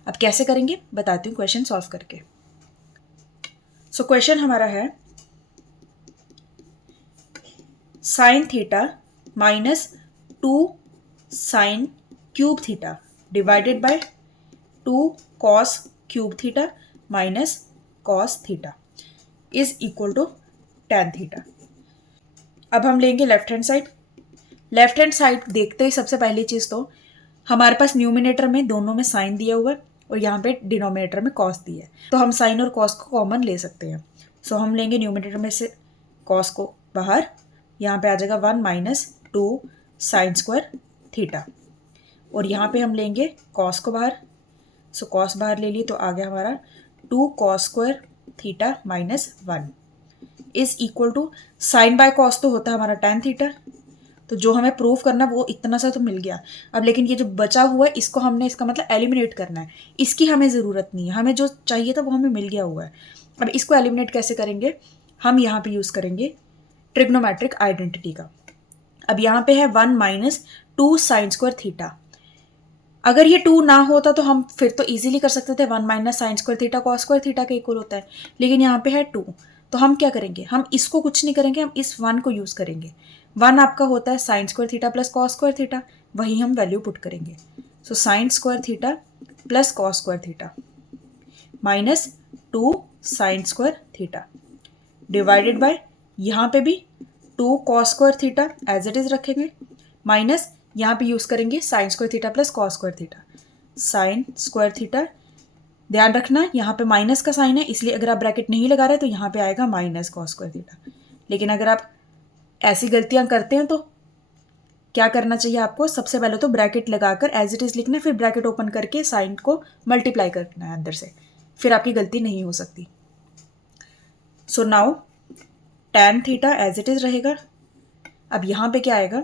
अब कैसे करेंगे बताती हूँ क्वेश्चन सॉल्व करके। सो क्वेश्चन हमारा है sine theta minus 2 sine cube theta divided by 2 cos cube theta minus cos theta is equal to tan theta. अब हम लेंगे left hand side. Left hand side देखते ही सबसे पहली चीज़ तो हमारे पास न्यूमिनेटर में दोनों में साइन दिया हुआ है और यहाँ पे डिनोमिनेटर में कॉस दिया है, तो हम साइन और कॉस को कॉमन ले सकते हैं। सो हम लेंगे न्यूमिनेटर में से कॉस को बाहर, यहाँ पे आ जाएगा 1 माइनस 2 साइन स्क्वायर थीटा, और यहाँ पे हम लेंगे कॉस को बाहर। सो कॉस बाहर ले लिए तो आ गया हमारा 2 cos square theta minus 1 is equal to, sine by cos तो होता है हमारा टैन थीटा, तो जो हमें प्रूफ करना है वो इतना सा तो मिल गया। अब लेकिन ये जो बचा हुआ है इसको हमने, इसका मतलब एलिमिनेट करना है, इसकी हमें ज़रूरत नहीं है, हमें जो चाहिए था वो हमें मिल गया हुआ है। अब इसको एलिमिनेट कैसे करेंगे, हम यहाँ पे यूज़ करेंगे ट्रिग्नोमेट्रिक आइडेंटिटी का। अब यहाँ पे है 1 माइनस 2 साइन स्क्वायर थीटा। अगर ये 2 ना होता तो हम फिर तो इजीली कर सकते थे 1 minus sign square theta cos square theta के इक्वल होता है, लेकिन यहाँ पे है 2, तो हम क्या करेंगे, हम इसको कुछ नहीं करेंगे, हम इस 1 को यूज़ करेंगे। 1 आपका होता है sine square theta plus cos square theta, वही हम वैल्यू पुट करेंगे। So sine square theta plus cos square theta minus 2 sine square theta divided by यहाँ पे भी 2 cos square theta as it is रखेंगे, माइनस यहाँ पे यूज करेंगे sine square theta plus cos square theta. Sine square theta, ध्यान रखना यहाँ पे माइनस का साइन है, इसलिए अगर आप ब्रैकेट नहीं लगा रहे तो यहाँ पे आएगा माइनस कॉस स्क्वायर थीटा। लेकिन अगर आप ऐसी गलतियां करते हैं तो क्या करना चाहिए आपको, सबसे पहले तो ब्रैकेट लगाकर एज इट इज लिखना है, फिर ब्रैकेट ओपन करके साइन को मल्टीप्लाई करना है अंदर से, फिर आपकी गलती नहीं हो सकती। So now tan theta as it is रहेगा। अब यहाँ पे क्या आएगा,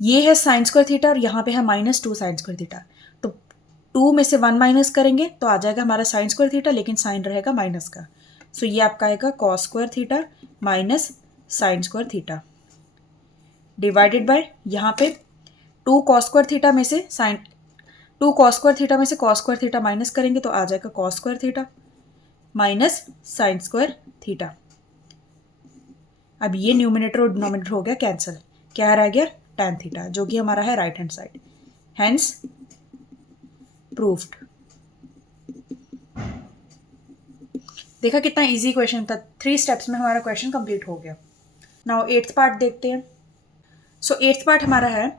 ये है साइन स्क्वायर थीटा और यहाँ पे है -2 साइन स्क्वायर थीटा, तो 2 में से 1 माइनस करेंगे तो आ जाएगा हमारा साइन स्क्वायर थीटा, लेकिन साइन रहेगा माइनस का। सो ये आपका आएगा cos square theta minus sign square theta divided by यहाँ पे 2 कॉस स्क्वायर थीटा में से कॉस स्क्वायर थीटा माइनस करेंगे तो आ जाएगा cos square theta minus sign square theta. अब ये न्यूमिनेटर और डिनोमिनेटर हो गया कैंसिल, क्या रह गया tan थीटा, जो कि हमारा है right hand side, hence proved. देखा कितना इजी क्वेश्चन था, 3 स्टेप्स में हमारा क्वेश्चन कंप्लीट हो गया। नाउ 8th पार्ट देखते हैं। सो 8th पार्ट हमारा है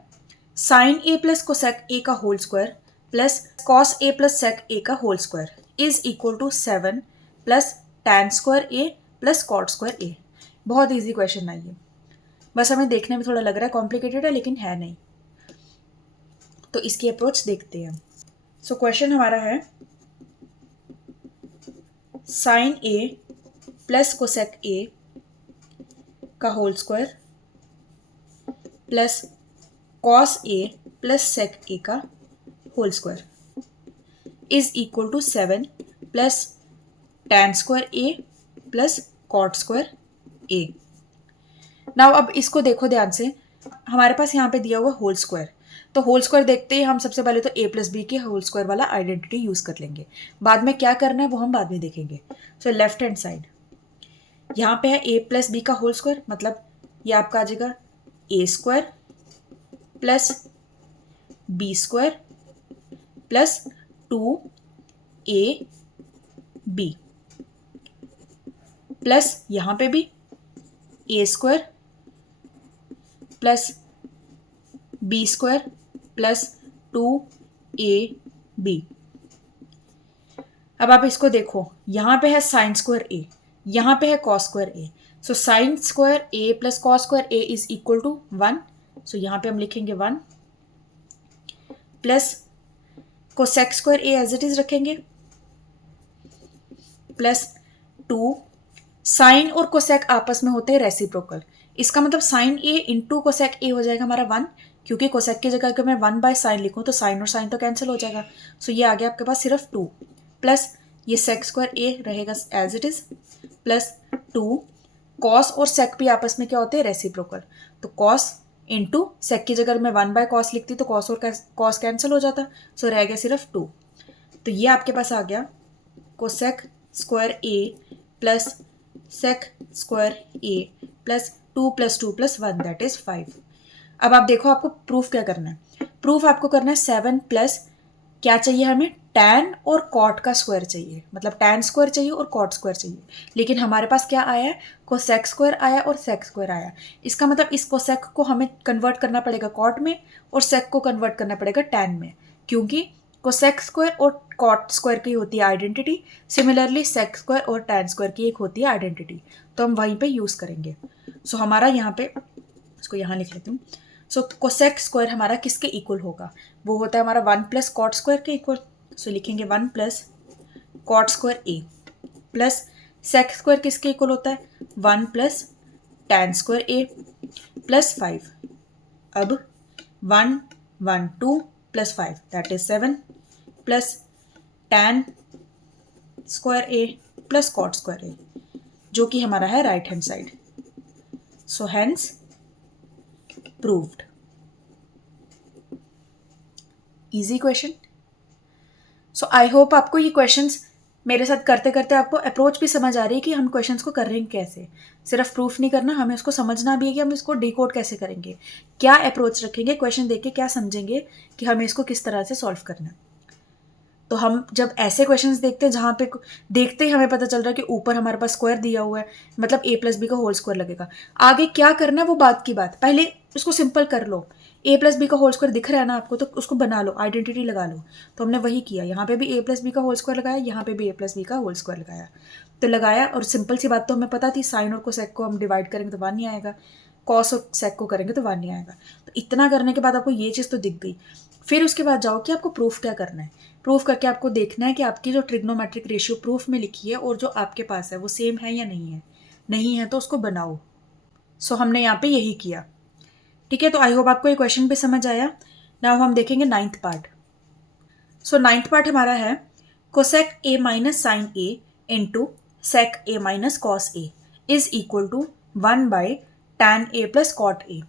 साइन ए प्लस कोसेक ए का होल स्क्वायर प्लस कॉस ए प्लस सेक ए का whole square is equal to 7 plus tan square A plus cot square A. बहुत इजी क्वेश्चन है ये, बस हमें देखने में थोड़ा लग रहा है कॉम्प्लिकेटेड है, लेकिन है नहीं। तो इसकी अप्रोच देखते हैं। सो क्वेश्चन हमारा है साइन ए प्लस कोसेक ए का होल स्क्वायर प्लस कॉस ए प्लस सेक ए का whole square is equal to 7 plus tan square A plus cot square a. Now अब इसको देखो ध्यान से, हमारे पास यहाँ पे दिया हुआ होल स्क्वायर, तो होल स्क्वायर देखते ही हम सबसे पहले तो a प्लस बी के होल स्क्वायर वाला आइडेंटिटी यूज कर लेंगे, बाद में क्या करना है वो हम बाद में देखेंगे। सो लेफ्ट हैंड साइड यहाँ पे है a प्लस बी का होल स्क्वायर, मतलब ये आपका आ जाएगा a square plus B square plus 2ab plus यहाँ पे भी a square plus B square plus 2ab। अब आप इसको देखो, यहाँ पे है साइन स्क्वायर ए, यहाँ पे है cos square A. So sine square A plus cos square A is equal to 1। So यहाँ पे हम लिखेंगे 1 plus cosec square a as it is रखेंगे प्लस 2। साइन और कोसेक आपस में होते हैं रेसिप्रोकल, इसका मतलब sine A into cosec a हो जाएगा हमारा 1, क्योंकि कोसेक की जगह अगर मैं 1 बाय साइन लिखूँ तो साइन और साइन तो कैंसिल हो जाएगा। सो ये आ गया आपके पास सिर्फ 2 प्लस ये सेक स्क्वायर ए रहेगा as it is plus 2। Cos और सेक भी आपस में क्या होते हैं रेसिप्रोकल, तो कॉस इंटू सेक की जगह मैं 1 बाय कॉस लिखती तो कॉस और कॉस कैंसिल हो जाता, सो रह गया सिर्फ 2। तो ये आपके पास आ गया cosec square A plus sec square A plus 2 plus 2 plus 1 that is 5। अब आप देखो आपको प्रूफ क्या करना है, प्रूफ आपको करना है 7 प्लस क्या चाहिए हमें, टैन और कॉट का स्क्वायर चाहिए, मतलब टैन स्क्वायर चाहिए और कॉट स्क्वायर चाहिए। लेकिन हमारे पास क्या आया है, कोसेक स्क्वायर आया और सेक स्क्वायर आया। इसका मतलब इस कोसेक को हमें कन्वर्ट करना पड़ेगा कॉट में और सेक को कन्वर्ट करना पड़ेगा टैन में, क्योंकि कोसेक स्क्वायर और कॉट स्क्वायर की होती है आइडेंटिटी, सिमिलरली सेक स्क्वायर और टैन स्क्वायर की एक होती है आइडेंटिटी, तो हम वहीं पे यूज़ करेंगे। सो हमारा यहाँ पे, इसको यहाँ लिख लेती हूँ। सो कोसेक स्क्वायर हमारा किसके इक्वल होगा, वो होता है हमारा 1 प्लस कॉट स्क्वायर के इक्वल। सो लिखेंगे 1 प्लस कॉट स्क्वायर ए प्लस सेक स्क्वायर किसके इक्वल होता है, 1 प्लस टैन स्क्वायर ए प्लस 5। अब 1 1 2 plus 5 that is 7 plus tan square A plus cot square A, जो कि हमारा है right hand side. So hence proved. Easy question. So I hope आपको ये क्वेश्चंस मेरे साथ करते करते आपको अप्रोच भी समझ आ रही है कि हम क्वेश्चंस को कर रहे हैं कैसे। सिर्फ प्रूफ नहीं करना, हमें उसको समझना भी है कि हम इसको डिकोड कैसे करेंगे, क्या अप्रोच रखेंगे, क्वेश्चन देख के क्या समझेंगे कि हमें इसको किस तरह से सॉल्व करना है। तो हम जब ऐसे क्वेश्चंस देखते हैं जहाँ पे देखते ही हमें पता चल रहा है कि ऊपर हमारे पास स्क्वायर दिया हुआ है, मतलब a+b का होल स्क्वायर लगेगा, आगे क्या करना है वो बात की बात, पहले उसको सिंपल कर लो। a+b का होल स्क्वायर दिख रहा है ना आपको, तो उसको बना लो, आइडेंटिटी लगा लो। तो हमने वही किया, यहाँ पे भी a+b का होल स्क्वायर लगाया, यहाँ पे भी a+b का होल स्क्वायर लगाया, तो लगाया। और सिंपल सी बात तो हमें पता थी, साइन और कोसेक को हम डिवाइड करेंगे तो 1 नहीं आएगा, कॉस और सेक को करेंगे तो 1 नहीं आएगा। तो इतना करने के बाद आपको ये चीज़ तो दिख गई। फिर उसके बाद जाओ कि आपको प्रूफ क्या करना है। प्रूफ करके आपको देखना है कि आपकी जो ट्रिग्नोमेट्रिक रेशियो प्रूफ में लिखी है और जो आपके पास है वो सेम है या नहीं है। नहीं है तो उसको बनाओ। सो हमने यहाँ पे यही किया। ठीक है, तो आई होप आपको ये क्वेश्चन भी समझ आया। नाउ हम देखेंगे 9th पार्ट। सो 9th पार्ट हमारा है cosec a minus sine a into sec a minus cos a is equal to 1/tan a plus cot a।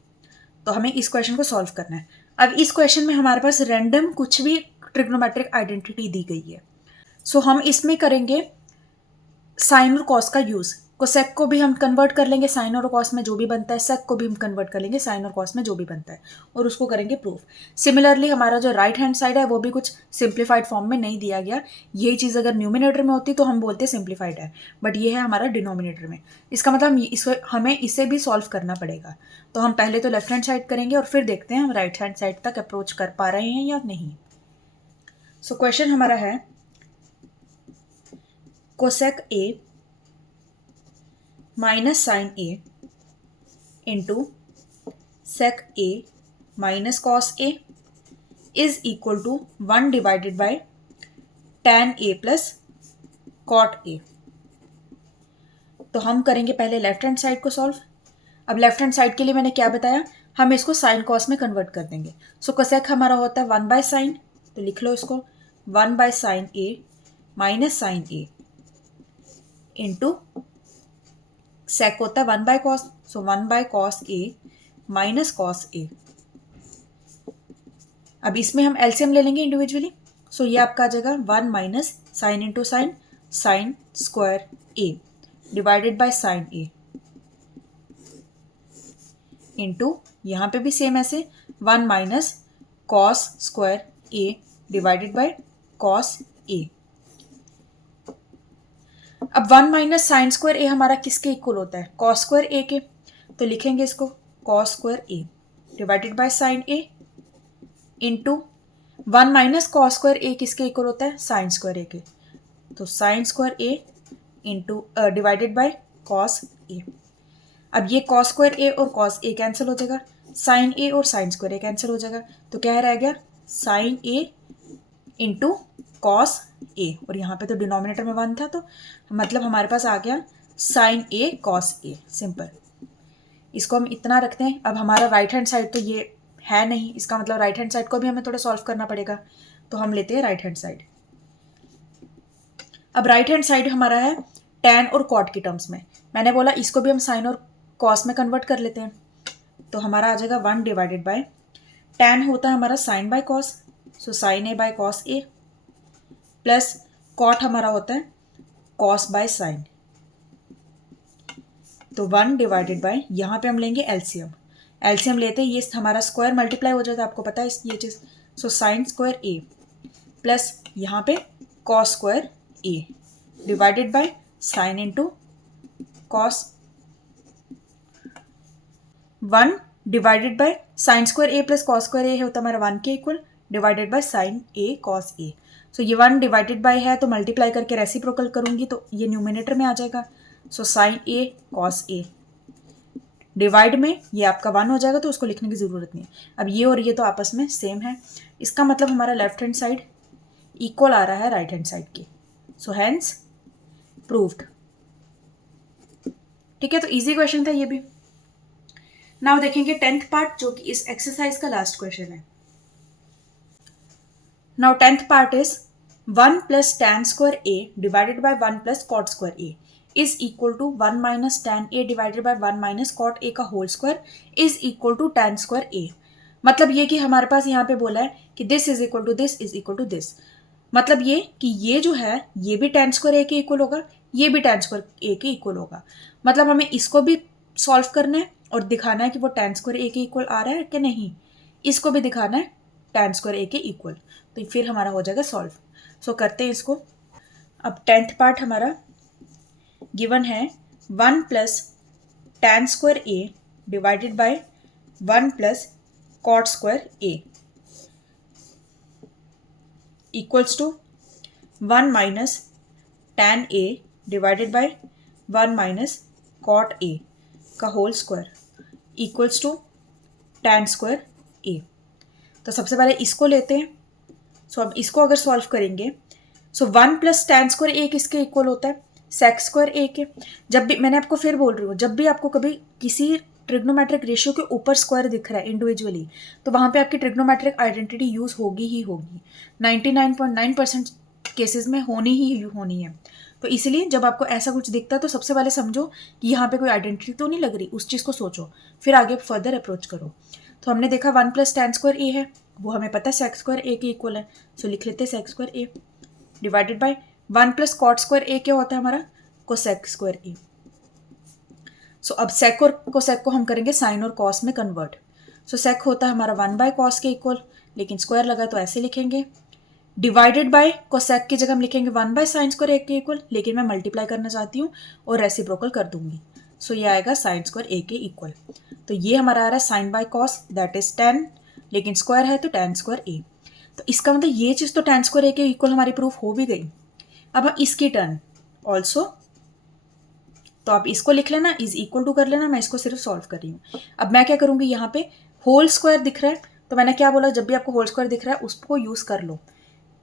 तो हमें इस क्वेश्चन को सॉल्व करना है। अब इस क्वेश्चन में हमारे पास रैंडम कुछ भी ट्रिग्नोमेट्रिक आइडेंटिटी दी गई है। सो हम इसमें करेंगे साइन और कॉस का यूज। कोसेक को भी हम कन्वर्ट कर लेंगे साइन और कॉस में जो भी बनता है, सेक को भी हम कन्वर्ट कर लेंगे साइन और कॉस में जो भी बनता है, और उसको करेंगे प्रूफ। सिमिलरली हमारा जो राइट हैंड साइड है वो भी कुछ सिंप्लीफाइड फॉर्म में नहीं दिया गया। यही चीज़ अगर न्यूमिनेटर में होती तो हम बोलते सिंप्लीफाइड है, बट ये है हमारा डिनोमिनेटर में। इसका मतलब हमें इसे भी सॉल्व करना पड़ेगा। तो हम पहले तो लेफ्ट हैंड साइड करेंगे और फिर देखते हैं हम राइट हैंड साइड तक अप्रोच कर पा रहे हैं या नहीं। सो क्वेश्चन हमारा है cosec a minus sine a into sec a minus cos a is equal to 1/tan a plus cot a। तो हम करेंगे पहले लेफ्ट हैंड साइड को सॉल्व। अब लेफ्ट हैंड साइड के लिए मैंने क्या बताया, हम इसको साइन कॉस में कन्वर्ट कर देंगे। सो कोसेक हमारा होता है 1/sin, तो लिख लो इसको 1/sin a minus sine a into sec होता है 1/cos, so 1/cos a minus cos a। अब इसमें हम एलसीएम ले लेंगे इंडिविजुअली। सो ये आपका आ जाएगा 1 minus sine into sine, sine square a divided by sign a into यहाँ पे भी सेम ऐसे 1 minus cos square a divided by cos a। अब 1 माइनस साइन स्क्वायर ए हमारा किसके इक्वल होता है, कॉस स्क्वायर ए के। तो लिखेंगे इसको cos square A divided by sign A into 1 minus cos square ए किसके इक्वल होता है, साइन स्क्वायर ए के। तो sine square A into divided by cos ए। अब ये कॉस स्क्वायर ए और कॉस ए कैंसिल हो जाएगा, साइन ए और साइन स्क्वायर ए कैंसिल हो जाएगा। तो क्या रह गया, साइन ए इंटू कॉस ए, और यहाँ पे तो डिनोमिनेटर में 1 था, तो मतलब हमारे पास आ गया साइन ए कॉस ए। सिंपल, इसको हम इतना रखते हैं। अब हमारा राइट हैंड साइड तो ये है नहीं, इसका मतलब राइट हैंड साइड को भी हमें थोड़ा सॉल्व करना पड़ेगा। तो हम लेते हैं राइट हैंड साइड। अब राइट हैंड साइड हमारा है टैन और कॉट की टर्म्स में। मैंने बोला इसको भी हम साइन और कॉस में कन्वर्ट कर लेते हैं। तो हमारा आ जाएगा 1 डिवाइडेड बाय टैन होता है हमारा sine by cos, so sign A by cos A, plus cot हमारा होता है कॉस बाय साइन। तो 1 डिवाइडेड बाय, यहाँ पे हम लेंगे एलसीएम। एलसीएम लेते हैं, ये हमारा स्क्वायर मल्टीप्लाई हो जाता है, आपको पता है ये चीज़। सो साइन स्क्वायर ए प्लस यहाँ पे cos square A divided by sine into cos. 1 divided by sign square A plus cos square A होता है हमारा 1 के equal, divided by sign A cos A. So ये 1 डिवाइडेड बाय है तो multiply करके रेसिप्रोकल करूंगी तो ये न्यूमिनेटर में आ जाएगा। सो साइन ए कॉस ए डिवाइड में ये आपका 1 हो जाएगा, तो उसको लिखने की ज़रूरत नहीं। अब ये और ये तो आपस में सेम है, इसका मतलब हमारा लेफ्ट हैंड साइड इक्वल आ रहा है राइट हैंड साइड की। So hence proved. ठीक है, तो इजी क्वेश्चन था ये भी। नाउ देखेंगे 10th पार्ट, जो कि इस एक्सरसाइज का लास्ट क्वेश्चन है। Now 10th part is 1 plus tan square A divided by 1 plus cot square A is equal to 1 minus tan A divided by 1 minus cot A का whole square is equal to tan square A. मतलब ये कि हमारे पास यहाँ पे बोला है कि this is equal to this is equal to this. मतलब ये कि ये जो है ये भी tan स्क्वायर ए के इक्वल होगा, ये भी tan स्क्वायर ए के इक्वल होगा। मतलब हमें इसको भी सॉल्व करना है और दिखाना है कि वो tan स्क्वायर ए के इक्वल आ रहा है कि नहीं, इसको भी दिखाना है tan स्क्वायर ए के इक्वल, तो फिर हमारा हो जाएगा सॉल्व। सो करते हैं इसको। अब 10th पार्ट हमारा गिवन है 1 plus tan square A divided by 1 plus cot square A equals to 1 minus tan A divided by 1 minus cot A का whole square equals to tan square ए। तो सबसे पहले इसको लेते हैं। सो अब इसको अगर सॉल्व करेंगे, सो 1 प्लस tan स्क्वायर ए किसके इक्वल होता है, sec स्क्वायर ए के। जब भी, मैंने आपको फिर बोल रही हूँ, जब भी आपको कभी किसी ट्रिग्नोमेट्रिक रेशियो के ऊपर स्क्वायर दिख रहा है इंडिविजुअली, तो वहाँ पे आपकी ट्रिग्नोमेट्रिक आइडेंटिटी यूज होगी ही होगी। 99.9% केसेस में होनी ही होनी है। तो इसलिए जब आपको ऐसा कुछ दिखता है तो सबसे पहले समझो कि यहाँ पे कोई आइडेंटिटी तो नहीं लग रही, उस चीज़ को सोचो, फिर आगे फर्दर अप्रोच करो। तो हमने देखा 1 प्लस tan स्क्वायर ए है, वो हमें पता है sec स्क्वायर ए के इक्वल है, सो लिख लेते हैं sec square A divided by 1 plus cot square A क्या होता है हमारा, cosec स्क्वायर ए। सो अब sec और cosec को हम करेंगे साइन और cos में कन्वर्ट। सो sec होता है हमारा 1 बाय cos के इक्वल, लेकिन स्क्वायर लगा तो ऐसे लिखेंगे, डिवाइडेड बाय cosec की जगह हम लिखेंगे 1 बाय साइन स्क्वायर ए के इक्वल, लेकिन मैं मल्टीप्लाई करना चाहती हूँ और रेसिप्रोकल कर दूंगी। सो ये आएगा साइन स्क्वायर ए के इक्वल। तो ये हमारा आ रहा है sign by cos that is 10, लेकिन स्क्वायर है तो tan स्क्वायर ए। तो इसका मतलब ये चीज़ तो tan स्क्वायर ए के इक्वल हमारी प्रूफ हो भी गई। अब हम इसकी टर्न ऑल्सो, तो आप इसको लिख लेना, इज इक्वल टू कर लेना, मैं इसको सिर्फ सॉल्व कर रही हूँ। अब मैं क्या करूँगी, यहाँ पे होल स्क्वायर दिख रहा है, तो मैंने क्या बोला, जब भी आपको होल स्क्वायर दिख रहा है उसको यूज़ कर लो।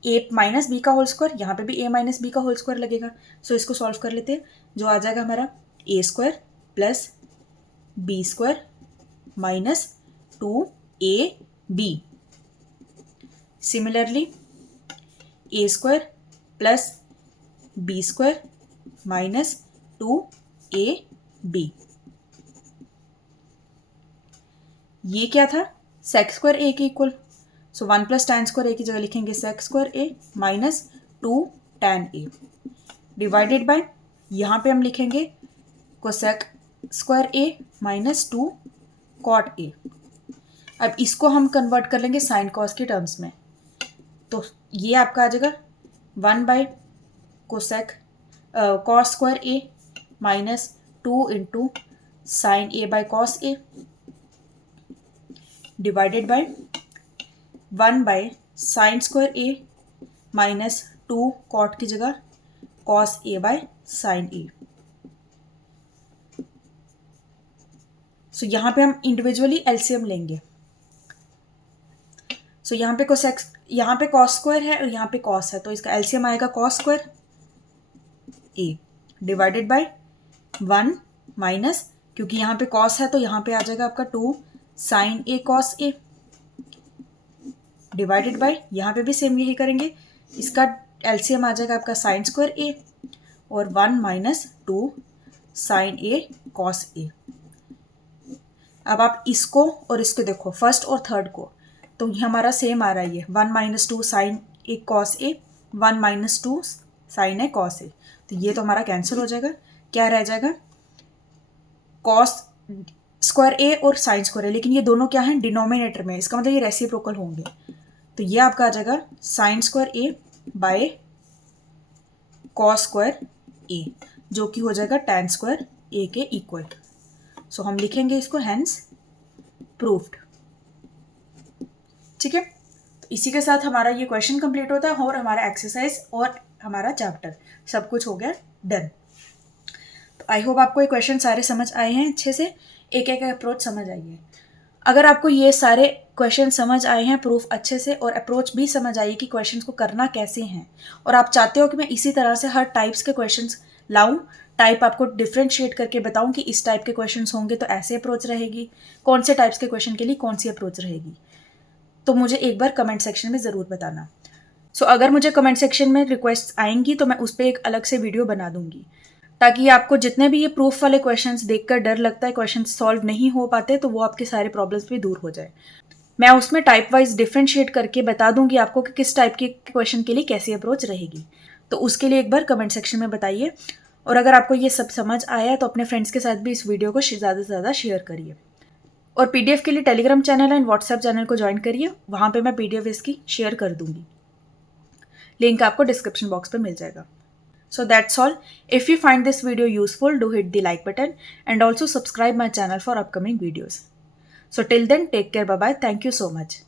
ए माइनस बी का होल स्क्वायर, यहाँ पे भी ए माइनस बी का होल स्क्वायर लगेगा। सो इसको सॉल्व कर लेते हैं, जो आ जाएगा हमारा A square plus B square minus 2ab। Similarly A square plus B square minus 2ab। ये क्या था, sec स्क्वायर ए के equal. So 1 plus tan square ए की जगह लिखेंगे sec square A minus 2 tan A divided by, यहाँ पे हम लिखेंगे cosec square A minus 2 cot A. अब इसको हम कन्वर्ट कर लेंगे साइन कॉस के टर्म्स में, तो ये आपका आ जाएगा 1 by cosec cos square A minus 2 into sine A by cos A divided by 1 by sign square A minus 2 cot की जगह cos A by sign A. So यहाँ पे हम इंडिविजुअली एलसीएम लेंगे। सो यहाँ पे कोसेक, यहाँ पे कॉस स्क्वायर है और यहाँ पे कॉस है, तो इसका एलसीएम आएगा cos square A divided by 1 minus, क्योंकि यहाँ पे कॉस है तो यहाँ पे आ जाएगा आपका 2 sine A cos A divided by, यहाँ पे भी सेम यही करेंगे, इसका एलसीएम आ जाएगा आपका साइन स्क्वायर ए और 1 माइनस 2 साइन ए कॉस ए। अब आप इसको और इसको देखो, फर्स्ट और थर्ड को, तो ये हमारा सेम आ रहा है, ये 1 minus 2 sine A cos A 1 minus 2 sine A cos A, तो ये तो हमारा कैंसिल हो जाएगा। क्या रह जाएगा, कॉस स्क्वायर ए और साइन स्क्वायर ए, लेकिन ये दोनों क्या हैं, डिनोमिनेटर में, इसका मतलब ये रेसिप्रोकल होंगे। तो ये आपका आ जाएगा sine square A by cos square A, जो कि हो जाएगा tan स्क्वायर ए के इक्वल। सो हम लिखेंगे इसको हैंस प्रूफ्ड। ठीक है, तो इसी के साथ हमारा ये क्वेश्चन कंप्लीट होता है और हमारा एक्सरसाइज और हमारा चैप्टर सब कुछ हो गया डन। तो आई होप आपको ये क्वेश्चन सारे समझ आए हैं, अच्छे से एक एक अप्रोच समझ आई है। अगर आपको ये सारे क्वेश्चन समझ आए हैं, प्रूफ अच्छे से और अप्रोच भी समझ आई कि क्वेश्चंस को करना कैसे हैं, और आप चाहते हो कि मैं इसी तरह से हर टाइप्स के क्वेश्चंस लाऊं, टाइप आपको डिफ्रेंशिएट करके बताऊं कि इस टाइप के क्वेश्चंस होंगे तो ऐसे अप्रोच रहेगी, कौन से टाइप्स के क्वेश्चन के लिए कौन सी अप्रोच रहेगी, तो मुझे एक बार कमेंट सेक्शन में ज़रूर बताना। सो अगर मुझे कमेंट सेक्शन में रिक्वेस्ट आएंगी तो मैं उस पर एक अलग से वीडियो बना दूंगी, ताकि आपको जितने भी ये प्रूफ वाले क्वेश्चंस देखकर डर लगता है, क्वेश्चंस सॉल्व नहीं हो पाते, तो वो आपके सारे प्रॉब्लम्स भी दूर हो जाए। मैं उसमें टाइप वाइज डिफ्रेंशिएट करके बता दूंगी आपको कि किस टाइप के क्वेश्चन के लिए कैसी अप्रोच रहेगी। तो उसके लिए एक बार कमेंट सेक्शन में बताइए। और अगर आपको ये सब समझ आया तो अपने फ्रेंड्स के साथ भी इस वीडियो को ज़्यादा से ज़्यादा शेयर करिए। और पीडीएफ के लिए Telegram channel and WhatsApp channel को ज्वाइन करिए, वहाँ पे मैं पीडीएफ इसकी शेयर कर दूंगी। लिंक आपको डिस्क्रिप्शन बॉक्स पे मिल जाएगा। So that's all. If you find this video useful, do hit the like button and also subscribe my channel for upcoming videos. So till then, take care. Bye bye. Thank you so much.